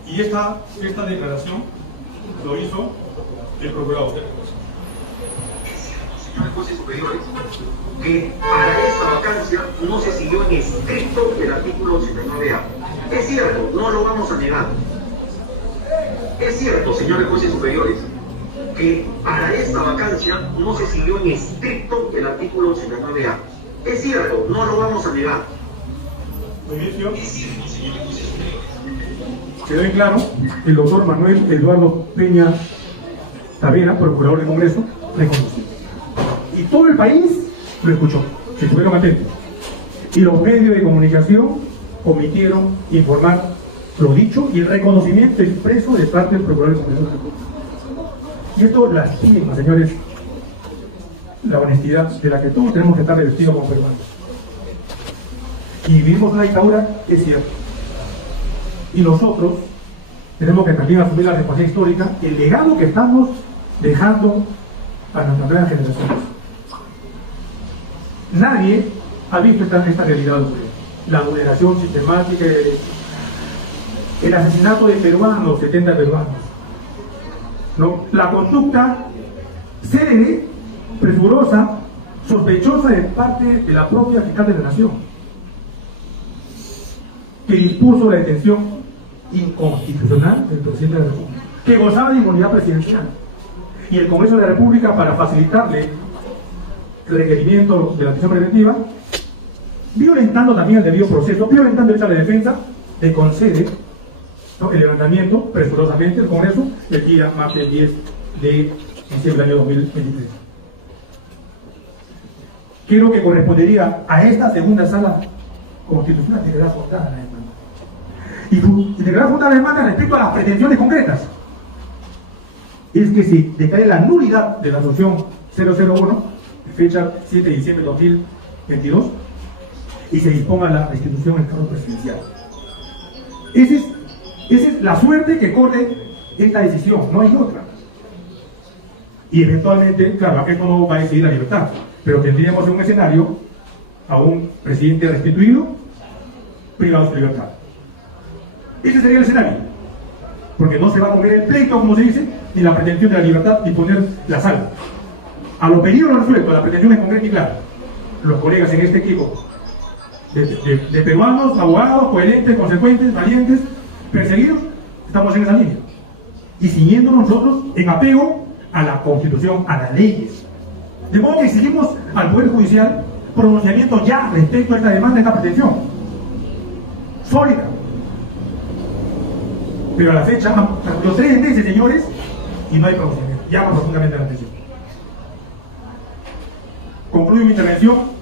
Y esta declaración lo hizo el procurador. Señores jueces superiores, que para esta vacancia no se siguió en estricto el artículo 89A. Es cierto, no lo vamos a negar. Es cierto, señores jueces superiores, que para esta vacancia no se siguió en estricto el artículo 89A. Es cierto, no lo vamos a negar. Juicio. Quedó en claro, el doctor Manuel Eduardo Peña Tavera, procurador del Congreso, reconoció. Y todo el país lo escuchó, se estuvieron atentos. Y los medios de comunicación omitieron informar lo dicho y el reconocimiento expreso de parte del procurador del Congreso. Y esto lastima, señores, la honestidad de la que todos tenemos que estar revestidos como peruanos. Y vivimos una dictadura, es cierto. Y nosotros tenemos que también asumir la responsabilidad histórica, el legado que estamos dejando a nuestras nuevas generaciones. Nadie ha visto esta realidad, la vulneración sistemática, el asesinato de peruanos, 70 peruanos, ¿no? La conducta célebre, presurosa, sospechosa de parte de la propia fiscal de la Nación, que dispuso la detención inconstitucional del presidente de la República, que gozaba de inmunidad presidencial, y el Congreso de la República, para facilitarle el requerimiento de la atención preventiva, violentando también el debido proceso, violentando el derecho a la defensa, le concede, ¿no?, el levantamiento presurosamente del Congreso el día martes 10 de diciembre del año 2023. Creo que correspondería a esta segunda sala constitucional integral fundada la demanda. Y su integral fundada la demanda respecto a las pretensiones concretas es que si decae la nulidad de la resolución 001, fecha 7 de diciembre de 2022, y se disponga la restitución del cargo presidencial. Esa es la suerte que corre esta decisión, no hay otra. Y eventualmente, claro, esto no va a decidir la libertad, pero tendríamos en un escenario a un presidente restituido, privado de su libertad. Ese sería el escenario, porque no se va a comer el pleito, como se dice, ni la pretensión de la libertad, ni poner la sal. A lo pedido lo resuelto, la pretensión es concreta y clara. Los colegas en este equipo de peruanos, abogados, coherentes, consecuentes, valientes, perseguidos, estamos en esa línea. Y ciñéndonos nosotros en apego a la Constitución, a las leyes. De modo que exigimos al Poder Judicial pronunciamiento ya respecto a esta demanda, a esta pretensión. Sólida. Pero a la fecha, los 3 meses, señores, y no hay pronunciamiento. Llama profundamente la atención. Concluyo mi intervención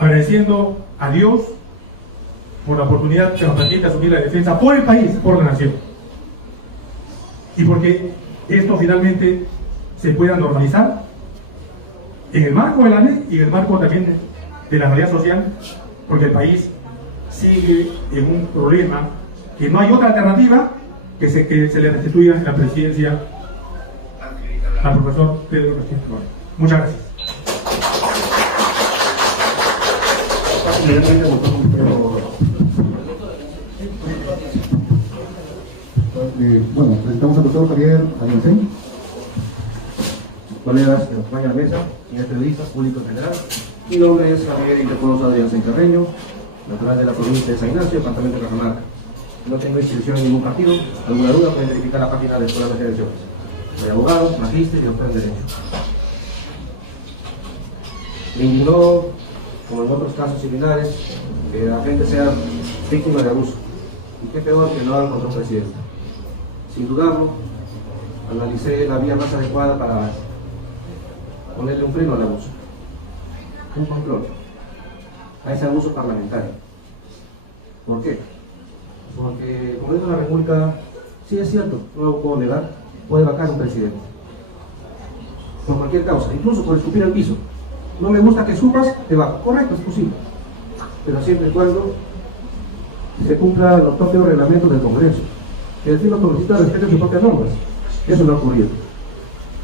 agradeciendo a Dios por la oportunidad que nos permite asumir la defensa por el país, por la nación. Y porque esto finalmente se pueda normalizar en el marco de la ley y en el marco también de la realidad social, porque el país sigue en un problema que no hay otra alternativa que se le restituya en la presidencia al profesor Pedro Castillo. Muchas gracias. Bueno, presentamos al doctor Javier Arincén. Colegas que nos acompañan a la mesa, señores periodistas, público en general. Mi nombre es Javier Interpolos Adrián Carreño, natural de la provincia de San Ignacio, departamento de Cajamarca. No tengo inscripción en ningún partido. Alguna duda pueden verificar la página de la Escuela de Elecciones. Soy abogado, magíster y doctor en Derecho. Me indignó, como en otros casos similares, que la gente sea víctima de abuso. Y qué peor que lo hagan contra un presidente. Sin dudarlo, analicé la vía más adecuada para ponerle un freno al abuso. Un control a ese abuso parlamentario. ¿Por qué? Porque, como dijo la República, sí es cierto, no lo puedo negar, puede vacar un presidente. Por cualquier causa, incluso por escupir al piso. No me gusta que escupas, te va. Correcto, es posible. Pero siempre y cuando se cumpla los propios reglamentos del Congreso. Es decir, los congresistas respeten sus propias normas. Eso no ha ocurrido.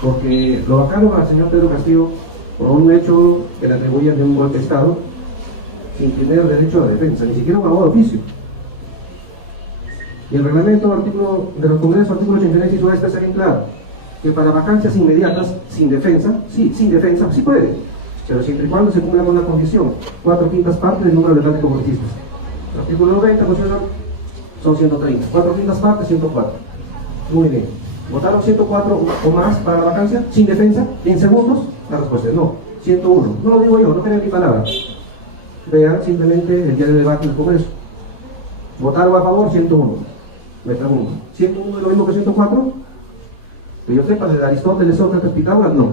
Porque lo vacaron al señor Pedro Castillo por un hecho que le atribuyen de un golpe de Estado sin tener derecho a la defensa, ni siquiera un abogado de oficio. Y el reglamento de los congresos, artículo 89, inciso este, está bien claro, que para vacancias inmediatas, sin defensa, sí puede, pero siempre y cuando se cumpla con la condición, 4/5 partes del número legal de congresistas. El artículo 90, son 130, 4/5 partes, 104. Muy bien. ¿Votaron 104 o más para la vacancia, sin defensa, en segundos? La respuesta es no, 101. No lo digo yo, no tengo mi palabra. Vean simplemente el día del debate del Congreso. ¿Votaron a favor? 101. Me pregunto, ¿101 es lo mismo que 104? Que yo sepa, desde Aristóteles, Sócrates, Pitágoras, no.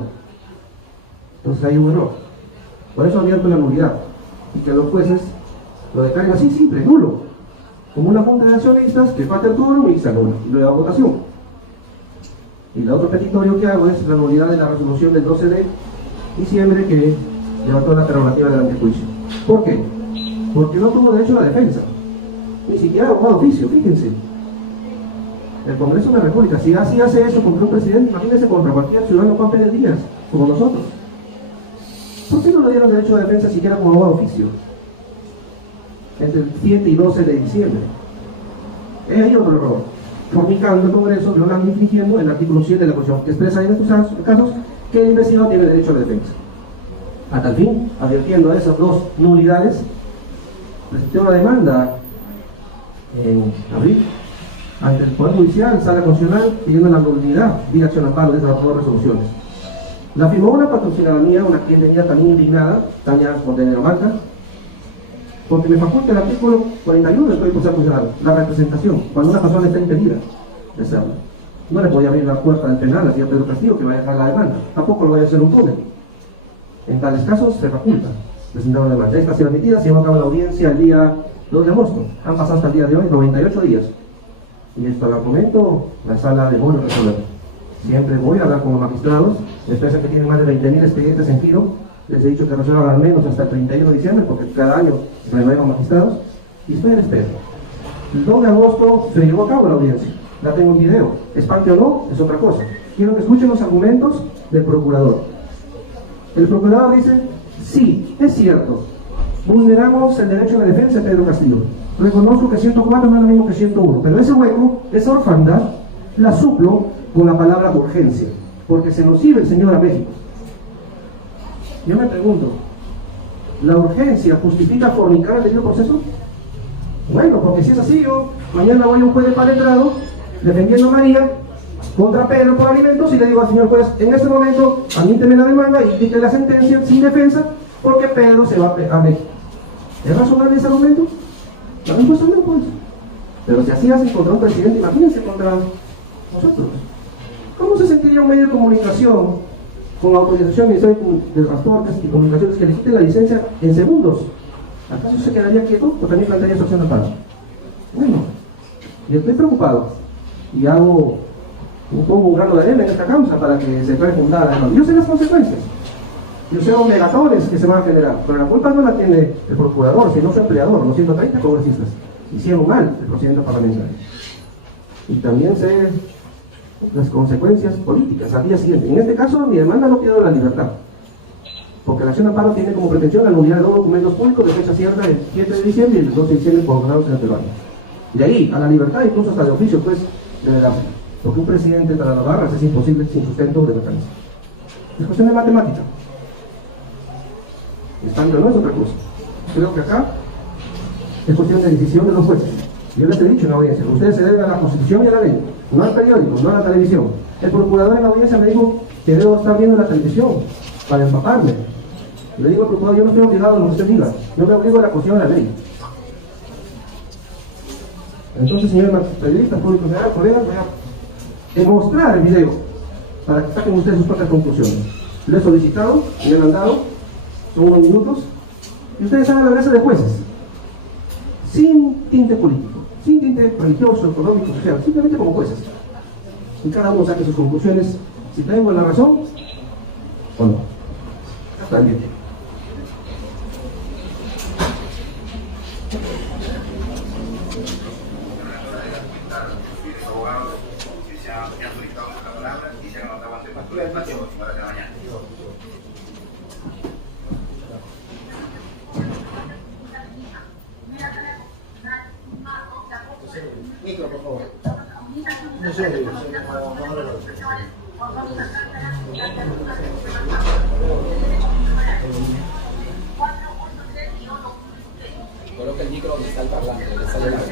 Entonces hay un error. Por eso abierto la nulidad. Y que los jueces lo declaren así, simple, nulo. Como una junta de accionistas que falta el turno y se anula. Y luego a votación. Y el otro petitorio que hago es la nulidad de la resolución del 12 de diciembre que levantó la prerrogativa del antejuicio. ¿Por qué? Porque no tuvo derecho a la defensa. Ni siquiera abogado de oficio, fíjense. El Congreso de la República, si así hace eso contra un presidente, imagínense contra cualquier ciudadano Juan Pérez Díaz, como nosotros. ¿Por qué no le dieron derecho a defensa siquiera como abogado de oficio? Entre el 7 y 12 de diciembre. Es ahí otro error. Fornicando el Congreso, violando y infringiendo el artículo 7 de la Constitución, que expresa en estos casos que el investigado tiene derecho a la defensa. A tal fin, advirtiendo a esas dos nulidades, presenté una demanda en abril ante el Poder Judicial, Sala Constitucional, pidiendo la nulidad vía acción amparo de esas dos resoluciones. La firmó una patrocinadora mía, una cliente mía también indignada, Tania Montenegro Marca, porque me faculta el artículo 41 del Código Procesal Constitucional, la representación, cuando una persona está impedida de hacerlo. No le podía abrir la puerta del penal al señor Pedro Castillo, que va a dejar la demanda, tampoco lo vaya a hacer un túnel. En tales casos se faculta presentar una demanda. Esta ha sido admitida, se llevó a cabo la audiencia el día 2 de agosto. Han pasado hasta el día de hoy 98 días. Y esto al argumento, la sala de resolver. Siempre voy a hablar con los magistrados empresas que tienen más de 20.000 expedientes en giro, les he dicho que resuelvan al menos hasta el 31 de diciembre, porque cada año renuevan magistrados, y estoy en espera. El 2 de agosto se llevó a cabo la audiencia, la tengo en video, espante o no, es otra cosa. Quiero que escuchen los argumentos del procurador. El procurador dice, sí, es cierto, vulneramos el derecho de defensa de Pedro Castillo. Reconozco que 104 no es lo mismo que 101, pero ese hueco, esa orfandad, la suplo con la palabra urgencia, porque se nos iba el señor a México. Yo me pregunto, ¿la urgencia justifica fornicar el debido proceso? Bueno, porque si es así, yo mañana voy a un juez de paletrado defendiendo a María contra Pedro por alimentos y le digo al señor juez, en este momento admíteme la demanda y dicte la sentencia sin defensa porque Pedro se va a México. ¿Es razonable ese argumento? La respuesta no, pues. Pero si así hacen contra un presidente, imagínense contra nosotros. ¿Cómo se sentiría un medio de comunicación con autorización del Ministerio de Transportes y Comunicaciones que le quite la licencia en segundos? ¿Acaso se quedaría quieto o también plantearía su acción de amparo? Bueno, y estoy preocupado y pongo un grano de arena en esta causa para que se pueda fundar. Yo sé las consecuencias, yo sé los negatores que se van a generar, pero la culpa no la tiene el procurador, sino su empleador, los 130 congresistas. Hicieron mal el procedimiento parlamentario. Y también sé las consecuencias políticas al día siguiente. En este caso, mi demanda no quedó en la libertad, porque la acción de amparo tiene como pretensión la nulidad de dos documentos públicos de fecha cierta el 7 de diciembre y el 12 de diciembre condenados en el peruano. De ahí a la libertad, incluso hasta de oficio, pues, de la, porque un presidente para las barras es imposible sin sustento de mecanismo. Es cuestión de matemática. Estando no es otra cosa. Creo que acá es cuestión de decisión de los jueces. Yo les he dicho en la audiencia, ustedes se deben a la Constitución y a la ley, no al periódico, no a la televisión. El procurador en la audiencia me dijo que debo estar viendo la televisión para empaparme. Le digo al procurador, yo no estoy obligado a lo que usted diga, yo me obligo a la Constitución y a la ley. Entonces, señores periodistas, públicos general, colegas, voy a demostrar el video para que saquen ustedes sus propias conclusiones. Lo he solicitado, me han dado, son unos minutos, y ustedes hagan la gracia de jueces, sin tinte político, sin tinte religioso, económico, social, simplemente como jueces. Y cada uno saque sus conclusiones, si tengo la razón o no. Está bien. Micro, por favor. No sé, coloca el micro donde está el parlante, donde sale la voz.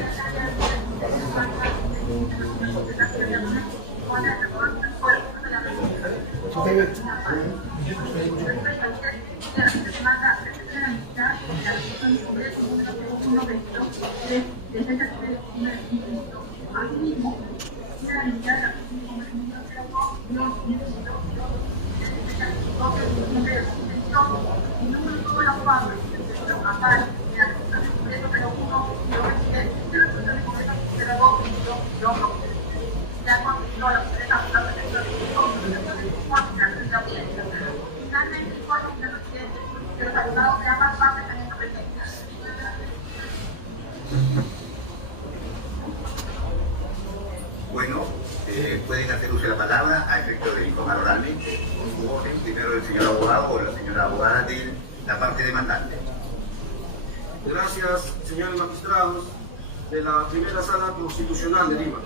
Bueno, pueden hacer uso de la palabra a efecto de informar oralmente o orden primero del señor abogado o la señora abogada de la parte demandante. Gracias, señores magistrados de la Primera Sala Constitucional de Lima,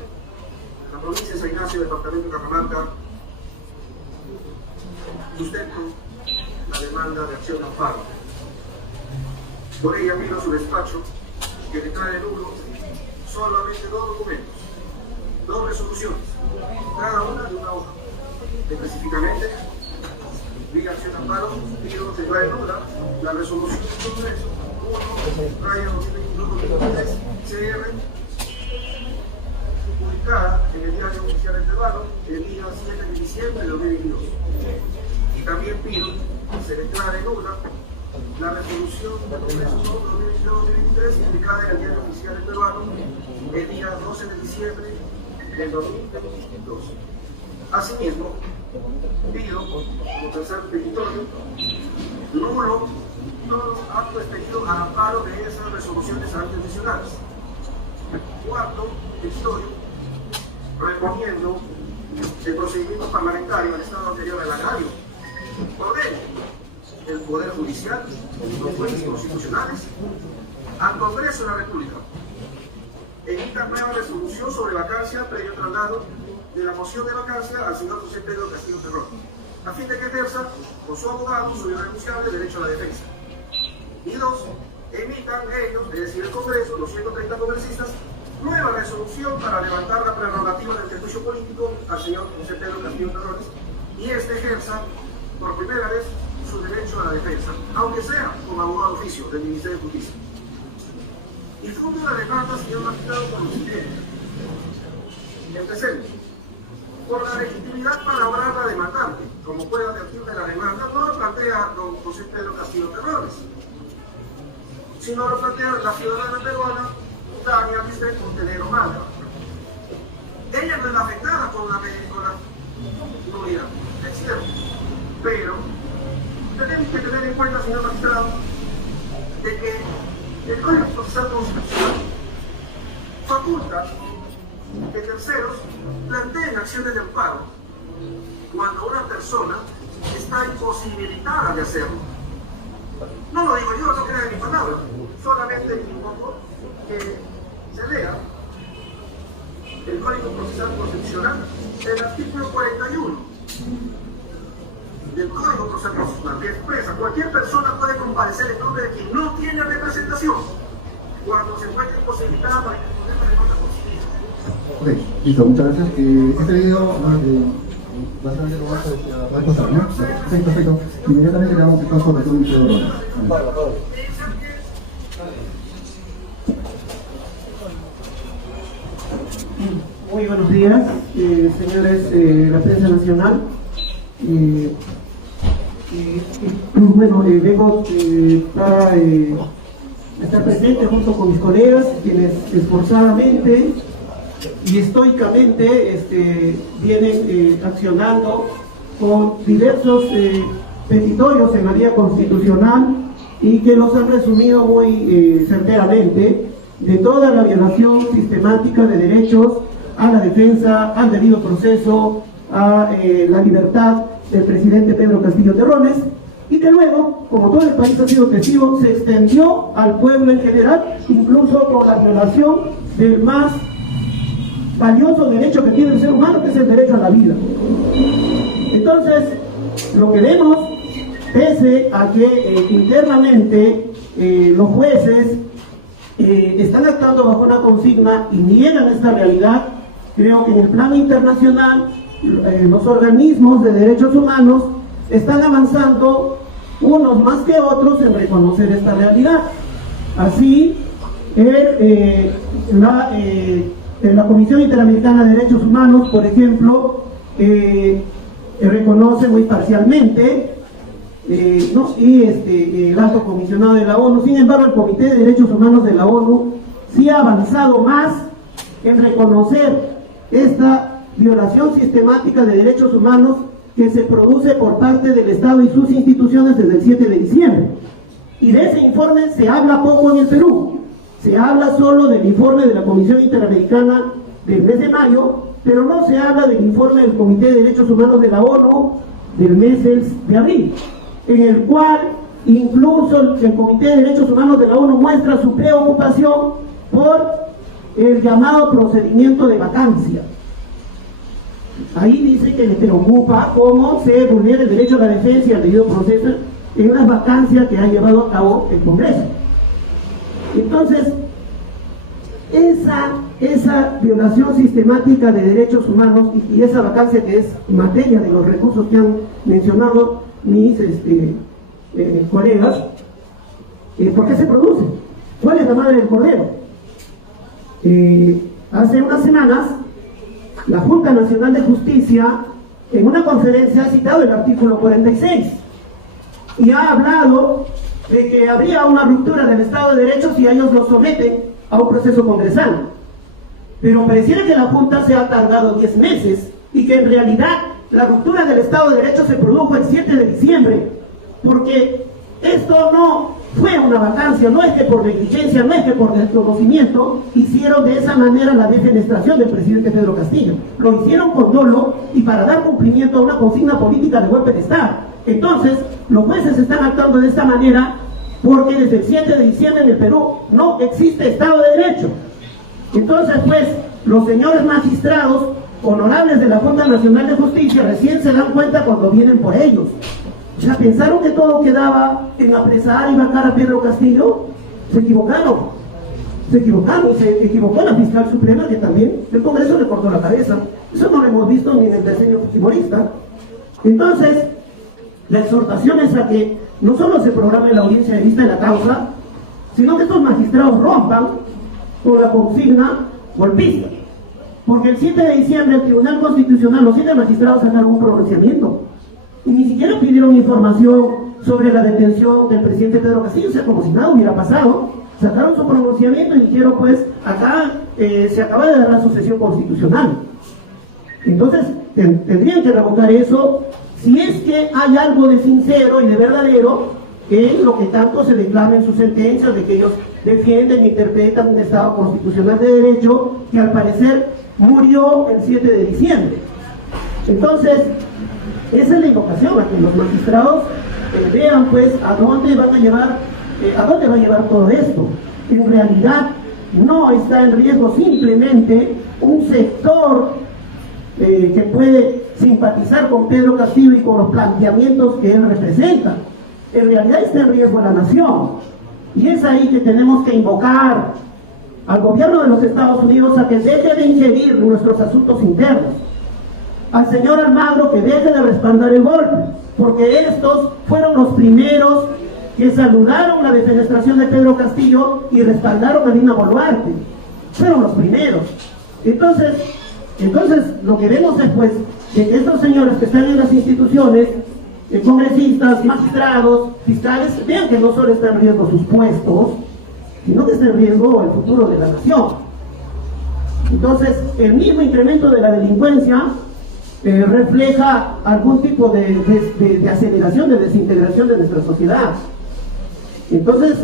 la provincia de San Ignacio, departamento de Cajamarca. Sustento la demanda de acción de amparo. Por ella miro su despacho que declara nulo solamente dos documentos, dos resoluciones, cada una de una hoja. Específicamente, vía acción de amparo, pido se declare nula la resolución del Congreso 1/2021-2023 CR, publicada en el Diario Oficial del Peruano el día 7 de diciembre de 2022. Y también pido que se declare nula la resolución del Congreso 2022-2023 publicada en el Diario Oficial del Peruano el día 12 de diciembre del 2022. Asimismo, pido, como tercer petitorio, nulo todo acto expedido al amparo de esas resoluciones adicionales. Cuarto petitorio, recomiendo el procedimiento parlamentario al estado anterior al agrario. Ordeno el Poder Judicial, los jueces constitucionales, al Congreso de la República, emita nueva resolución sobre vacancia previo traslado de la moción de vacancia al señor José Pedro Castillo Terrones, a fin de que ejerza con su abogado su irrenunciable derecho a la defensa. Y dos, emitan ellos, es decir, el Congreso, los 130 congresistas, nueva resolución para levantar la prerrogativa del juicio político al señor José Pedro Castillo Terrones y este ejerza por primera vez su derecho a la defensa, aunque sea como abogado oficio del Ministerio de Justicia. Y fundo la demanda, señor magistrado, por lo siguiente. Empecemos. Por la legitimidad para obrar la demandante, como puede advertir de la demanda, no lo plantea don José Pedro Castillo Terrones, sino lo plantea la ciudadana peruana Tania Lisbeth Montenegro Malga. Ella no es la afectada con la nulidad, es cierto, pero tenemos que tener en cuenta, señor magistrado, de que el Código Procesal Constitucional faculta que terceros planteen acciones de amparo cuando una persona está imposibilitada de hacerlo. No lo digo yo, no crean en mi palabra, solamente invoco que se lea el Código Procesal Constitucional, el artículo 41 del Código Procesal Constitucional, que expresa: cualquier persona puede comparecer en nombre de quien no tiene representación cuando se encuentre imposibilitada para responder la demanda constitucional. Ok, listo, muchas gracias. Este video básicamente lo vamos a pasar, ¿no? Sí, perfecto. Inmediatamente le damos el paso a la comisión. Muy buenos días, señores de la prensa nacional. Bueno, vengo para estar presente junto con mis colegas, quienes esforzadamente y estoicamente vienen accionando con diversos petitorios en la vía constitucional y que los han resumido muy certeramente de toda la violación sistemática de derechos a la defensa, al debido proceso, a la libertad del presidente Pedro Castillo Terrones, y que luego, como todo el país ha sido testigo, se extendió al pueblo en general, incluso por la violación del más valioso derecho que tiene el ser humano, que es el derecho a la vida. Entonces, lo que vemos, pese a que internamente los jueces están actuando bajo una consigna y niegan esta realidad, creo que en el plano internacional los organismos de derechos humanos están avanzando, unos más que otros, en reconocer esta realidad. Así, la Comisión Interamericana de Derechos Humanos, por ejemplo, reconoce muy parcialmente, y el Alto Comisionado de la ONU. Sin embargo, el Comité de Derechos Humanos de la ONU sí ha avanzado más en reconocer esta violación sistemática de derechos humanos que se produce por parte del Estado y sus instituciones desde el 7 de diciembre. Y de ese informe se habla poco en el Perú. Se habla solo del informe de la Comisión Interamericana del mes de mayo, pero no se habla del informe del Comité de Derechos Humanos de la ONU del mes de abril, en el cual incluso el Comité de Derechos Humanos de la ONU muestra su preocupación por el llamado procedimiento de vacancia. Ahí dice que le preocupa cómo se vulnera el derecho a la defensa y al debido proceso en una vacancia que ha llevado a cabo el Congreso. Entonces, esa violación sistemática de derechos humanos y esa vacancia que es materia de los recursos que han mencionado mis colegas, ¿por qué se produce? ¿Cuál es la madre del cordero? Hace unas semanas, la Junta Nacional de Justicia, en una conferencia, ha citado el artículo 46 y ha hablado de que habría una ruptura del Estado de Derecho si ellos lo someten a un proceso congresal. Pero pareciera que la Junta se ha tardado 10 meses y que en realidad la ruptura del Estado de Derecho se produjo el 7 de diciembre, porque esto no fue una vacancia, no es que por negligencia, no es que por desconocimiento hicieron de esa manera la defenestración del presidente Pedro Castillo. Lo hicieron con dolo y para dar cumplimiento a una consigna política de golpe de Estado. Entonces, los jueces están actuando de esta manera porque desde el 7 de diciembre en el Perú no existe Estado de Derecho. Entonces, pues, los señores magistrados honorables de la Junta Nacional de Justicia recién se dan cuenta cuando vienen por ellos. O sea, pensaron que todo quedaba en apresar y vacar a Pedro Castillo. Se equivocaron. Se equivocaron. Y se equivocó la fiscal suprema, que también el Congreso le cortó la cabeza. Eso no lo hemos visto ni en el diseño fujimorista. Entonces, la exhortación es a que no solo se programe la audiencia de vista de la causa, sino que estos magistrados rompan con la consigna golpista. Porque el 7 de diciembre el Tribunal Constitucional, los 7 magistrados sacaron un pronunciamiento. Y ni siquiera pidieron información sobre la detención del presidente Pedro Castillo, o sea, como si nada hubiera pasado. Sacaron su pronunciamiento y dijeron, pues, acá se acaba de dar la sucesión constitucional. Entonces, tendrían que revocar eso si es que hay algo de sincero y de verdadero en lo que tanto se declara en sus sentencias, de que ellos defienden e interpretan un Estado constitucional de derecho que al parecer murió el 7 de diciembre. Entonces, esa es la invocación, a que los magistrados vean pues a dónde van a llevar, a dónde va a llevar todo esto. En realidad no está en riesgo simplemente un sector que puede simpatizar con Pedro Castillo y con los planteamientos que él representa. En realidad está en riesgo la nación. Y es ahí que tenemos que invocar al gobierno de los Estados Unidos a que deje de ingerir nuestros asuntos internos, al señor Almagro que deje de respaldar el golpe, porque estos fueron los primeros que saludaron la defenestración de Pedro Castillo y respaldaron a Dina Boluarte. Fueron los primeros. Entonces lo que vemos es pues que estos señores que están en las instituciones, congresistas, magistrados, fiscales, vean que no solo está en riesgo sus puestos, sino que está en riesgo el futuro de la nación. Entonces, el mismo incremento de la delincuencia refleja algún tipo de aceleración, de desintegración de nuestra sociedad. Entonces,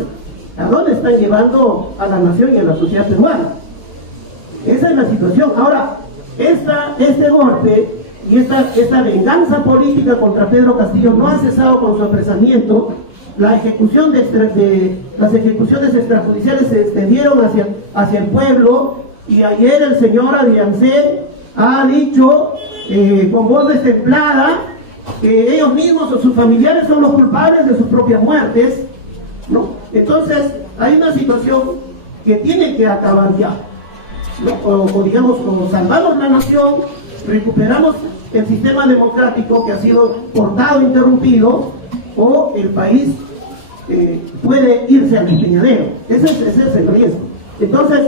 ¿a dónde están llevando a la nación y a la sociedad peruana? Esa es la situación. Ahora, este golpe y esta venganza política contra Pedro Castillo no ha cesado con su apresamiento. Las ejecuciones extrajudiciales se extendieron hacia el pueblo, y ayer el señor Adriancén ha dicho con voz destemplada que ellos mismos o sus familiares son los culpables de sus propias muertes, ¿no? Entonces hay una situación que tiene que acabar ya, ¿no? O digamos, como salvamos la nación, recuperamos el sistema democrático que ha sido cortado, interrumpido, o el país puede irse al despeñadero. Ese es el riesgo. Entonces,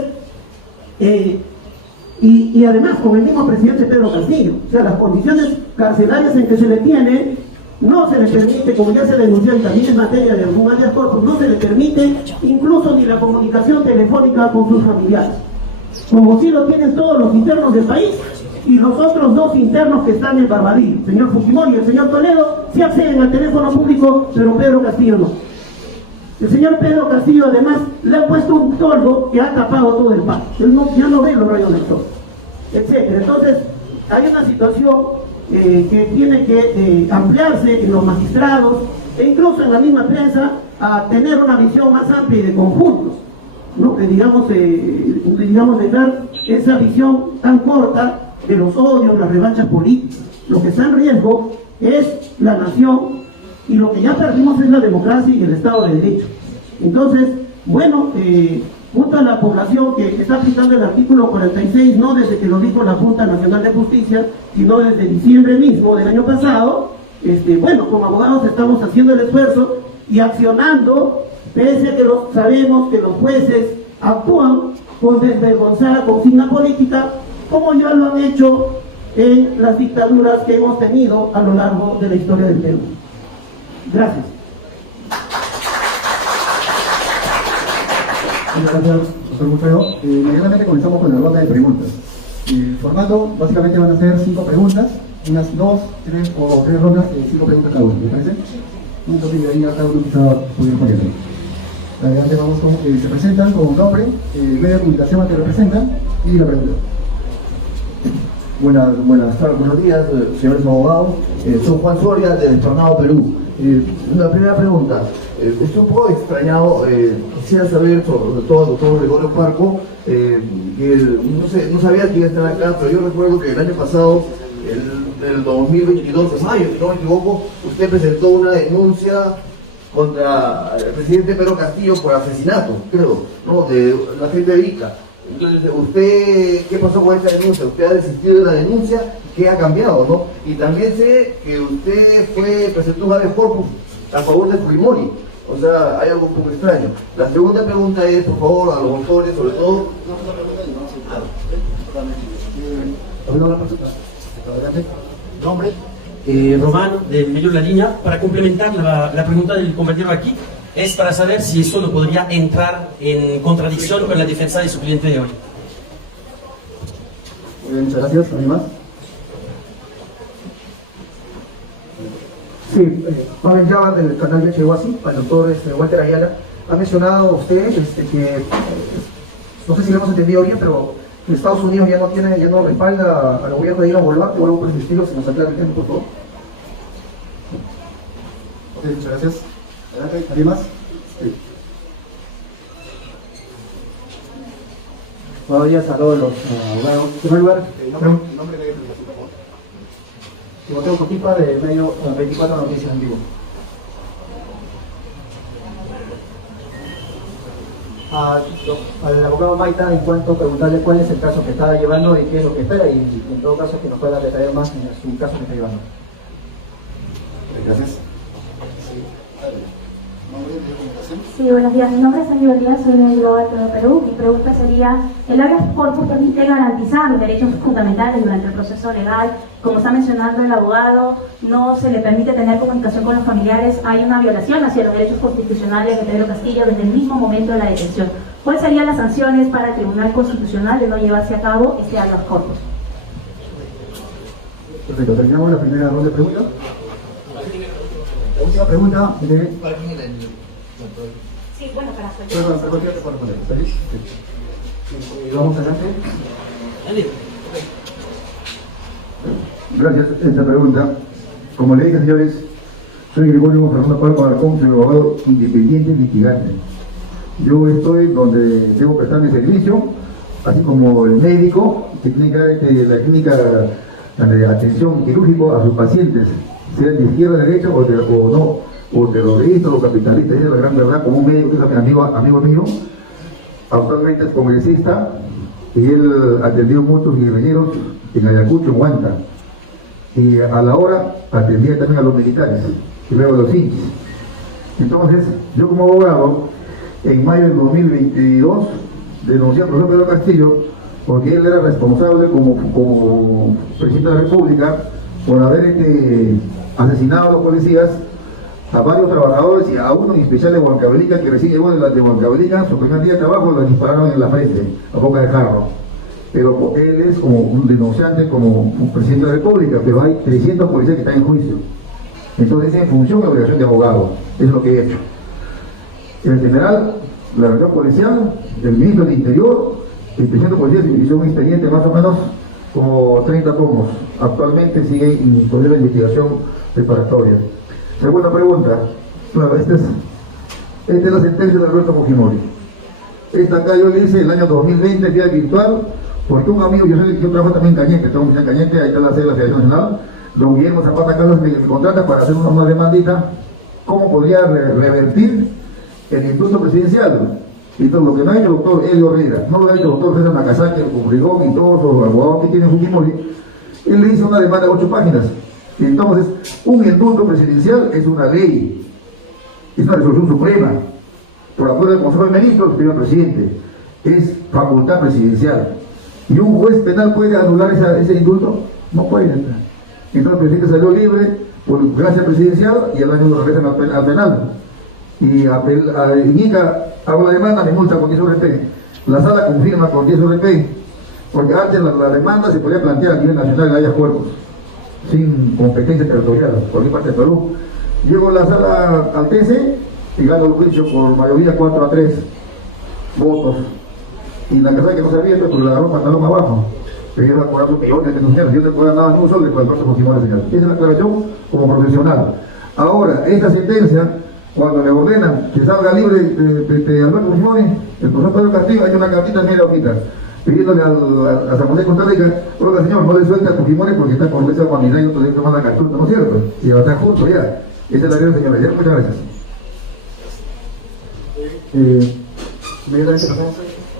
y además con el mismo presidente Pedro Castillo, o sea, las condiciones carcelarias en que se le tiene, no se le permite, como ya se denunció y también en materia de algún alias corpus, no se le permite incluso ni la comunicación telefónica con sus familiares, como si lo tienen todos los internos del país. Y los otros 2 internos que están en Barbadillo, el señor Fujimori y el señor Toledo, sí acceden al teléfono público, pero Pedro Castillo no. El señor Pedro Castillo además le ha puesto un toldo que ha tapado todo el país. Él ya no ve los rayos del sol, etc. Entonces, hay una situación que tiene que ampliarse en los magistrados e incluso en la misma prensa, a tener una visión más amplia y de conjuntos, ¿no? Que digamos dejar esa visión tan corta de los odios, las revanchas políticas. Lo que está en riesgo es la nación, y lo que ya perdimos es la democracia y el Estado de Derecho. Entonces, bueno, junto a la población que está aplicando el artículo 46, no desde que lo dijo la Junta Nacional de Justicia, sino desde diciembre mismo del año pasado, bueno, como abogados estamos haciendo el esfuerzo y accionando, pese a que sabemos que los jueces actúan con desvergonzada consigna política, como ya lo han hecho en las dictaduras que hemos tenido a lo largo de la historia del Perú. Gracias. Muchas gracias, doctor Bufeo. Inmediatamente comenzamos con la ronda de preguntas. El formato básicamente van a ser 5 preguntas, unas 2, 3 o 3 rondas de 5 preguntas cada uno, ¿me parece? Entonces de ahí a cada uno quizá puede ponerlo. Adelante vamos con, se presentan con un nombre, medio de comunicación al que representan y la pregunta. Buenos días, señores abogados. Soy Juan Soria, de Destornado, Perú. La primera pregunta. Estoy un poco extrañado. Quisiera saber, sobre todo al doctor Gregorio Parco, que no sabía que iba a estar acá, pero yo recuerdo que el año pasado, el 2022, en mayo, si no me equivoco, usted presentó una denuncia contra el presidente Pedro Castillo por asesinato, creo, ¿no? De la gente de Ica. Entonces, ¿usted qué pasó con esta denuncia? ¿Usted ha desistido de la denuncia? ¿Qué ha cambiado, no? Y también sé que usted presentó un habeas corpus a favor de Fujimori. O sea, hay algo un poco extraño. La segunda pregunta es, por favor, a los autores, sobre todo... Nombre. Román, de Medio La Línea. Para complementar la pregunta del compañero aquí, es para saber si eso no podría entrar en contradicción con la defensa de su cliente de hoy. Muy bien, muchas gracias. ¿Alguien más? Sí, Pablo Llava del canal de Chehuasi, al doctor Walter Ayala. Ha mencionado usted que, no sé si lo hemos entendido bien, pero que Estados Unidos ya no respalda al gobierno de Iván Boluarte o algo por el estilo. Si nos aclara el tema, por favor. Ok, muchas gracias. Adelante, ¿alguien más? Sí. Buenos días a todos los abogados. En primer lugar, Nombre de por favor. Timoteo Cotipa, de Medio 24 Noticias en Vivo. Al abogado Maita, en cuanto a preguntarle cuál es el caso que está llevando y qué es lo que espera, y en todo caso que nos pueda detallar más en su caso que está llevando. Gracias. Sí, buenos días. Mi nombre es Aníbal Díaz, soy del Global de Perú. Mi pregunta sería, ¿el habeas corpus permite garantizar los derechos fundamentales durante el proceso legal? Como está mencionando el abogado, no se le permite tener comunicación con los familiares. Hay una violación hacia los derechos constitucionales de Pedro Castillo desde el mismo momento de la detención. ¿Cuáles serían las sanciones para el Tribunal Constitucional de no llevarse a cabo este habeas corpus? Perfecto, terminamos la primera ronda de preguntas. La última pregunta de... Sí, bueno, para ¿Feliz? Vamos adelante. Gracias. Esta pregunta. Como le dije, señores, soy Gregorio Fernando Parco Alarcón, soy abogado independiente litigante. Yo estoy donde debo prestar mi servicio, así como el médico que tiene que dar la clínica de atención quirúrgica a sus pacientes, sean de izquierda, derecha o no, o terroristas o capitalistas. Esa es la gran verdad. Como un médico que es amigo mío, actualmente es congresista, y él atendió muchos guerrilleros en Ayacucho, en Huanta, y a la hora atendía también a los militares y luego a los hinchas. Entonces, yo como abogado, en mayo del 2022 denuncié al profesor Pedro Castillo porque él era responsable como presidente de la República por haber asesinado a los policías, a varios trabajadores y a uno en especial de Huancavelica, que recién llegó de Huancavelica. Su primer día de trabajo lo dispararon en la frente, a boca de jarro. Pero él es como un denunciante, como un presidente de la República, pero hay 300 policías que están en juicio. Entonces, en función de la obligación de abogado, es lo que he hecho. En general, la reunión policial, el ministro del Interior, el presidente de policía hizo un expediente más o menos como 30 tomos. Actualmente sigue en proceso de investigación preparatoria. Segunda pregunta. Claro, esta es la sentencia de Alberto Fujimori. Esta acá yo le hice el año 2020, vía virtual, porque un amigo, yo trabajo también en Cañete, tengo en Cañete, ahí está la sede de la Federación Nacional, don Guillermo Zapata Casas me contrata para hacer una demandita, cómo podría revertir el indulto presidencial. Y todo lo que no ha hecho el doctor Elio Herrera, no lo ha hecho el doctor César Nakazaki, el Cubrigón y todos los abogados que tienen Fujimori, él le hizo una demanda de 8 páginas. Y entonces, un indulto presidencial es una ley, es una resolución suprema, por acuerdo del Consejo de Ministros, primer presidente, es facultad presidencial. ¿Y un juez penal puede anular ese indulto? No puede. Entonces el presidente salió libre por gracia presidencial y al año lo regresan al penal. Y en Ica hago la demanda, me multa con 10 URP. La sala confirma con 10 URP. Porque antes la demanda se podía plantear a nivel nacional en haya cuerpos, sin competencia territorial, por cualquier parte de Perú. Llego a la sala al TC y gano el juicio por mayoría 4-3 votos. Y la casa que no sabía esto, pues le agarró pantalón abajo. Pero iba cobrando millones de denunciantes, yo no le puedo nada ni un solo después del próximo Fujimori, señor. Esa es la aclaración como profesional. Ahora, esta sentencia, cuando le ordenan que salga libre de Alberto Fujimori, el profesor Pedro Castillo ha hecho una cartita en media hojita, pidiéndole a San José Costa Rica, oiga señor, no le suelta a Fujimori porque está por lesa humanidad y otro día manda captura, ¿no es cierto? Y va a estar juntos ya. Esa es la gran señora. Muchas gracias.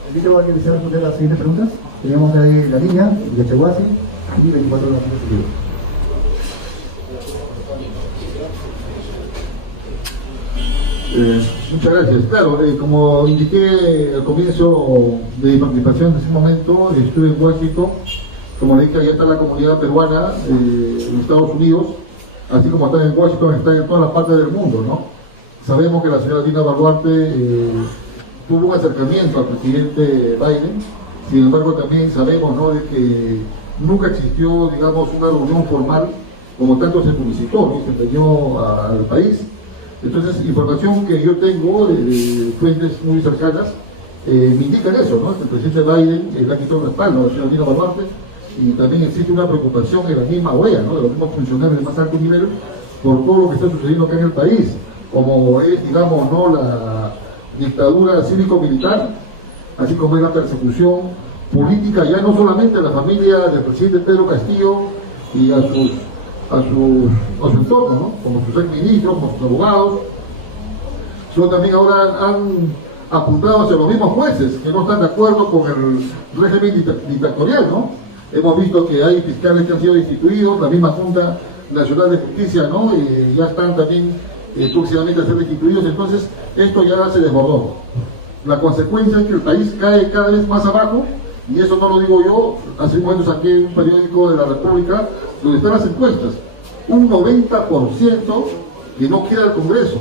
¿Invito a alguien que desea responder las siguientes preguntas? Tenemos ahí la línea de Chehuasi y 24 horas de Muchas gracias. Claro, como indiqué al comienzo de mi participación en ese momento, estuve en Washington. Como le dije, allá está la comunidad peruana en Estados Unidos, así como está en Washington, está en todas las partes del mundo, ¿no? Sabemos que la señora Dina Boluarte tuvo un acercamiento al presidente Biden, sin embargo también sabemos, ¿no?, de que nunca existió, digamos, una reunión formal como tanto se publicitó, ¿no?, se enseñó al país. Entonces, información que yo tengo de fuentes muy cercanas me indican eso, ¿no? Que el presidente Biden le ha quitado el respaldo a la señora Dina Boluarte y también existe una preocupación en la misma OEA, ¿no?, de los mismos funcionarios de más alto nivel por todo lo que está sucediendo acá en el país, como es, digamos, ¿no?, la dictadura cívico-militar, así como es la persecución política, ya no solamente a la familia del presidente Pedro Castillo y a su entorno, ¿no?, como sus exministros, como sus abogados, sino también ahora han apuntado hacia los mismos jueces que no están de acuerdo con el régimen dictatorial, ¿no? Hemos visto que hay fiscales que han sido destituidos, la misma Junta Nacional de Justicia, ¿no?, ya están también próximamente a ser destituidos. Entonces esto ya se desbordó. La consecuencia es que el país cae cada vez más abajo, y eso no lo digo yo. Hace un momento saqué un periódico de la República donde están las encuestas. Un 90% que no quiere al Congreso,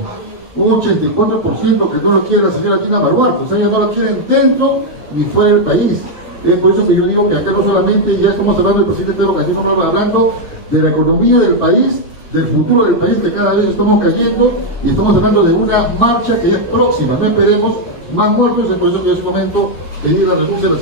un 84% que no lo quiere la señora Dina Boluarte, o sea, ya no la quieren dentro ni fuera del país. Es por eso que yo digo que acá no solamente ya estamos hablando del presidente Pedro Castillo, estamos hablando de la economía del país, del futuro del país, que cada vez estamos cayendo, y estamos hablando de una marcha que ya es próxima. No esperemos más muertos. Es por eso que en ese momento pedí la renuncia de la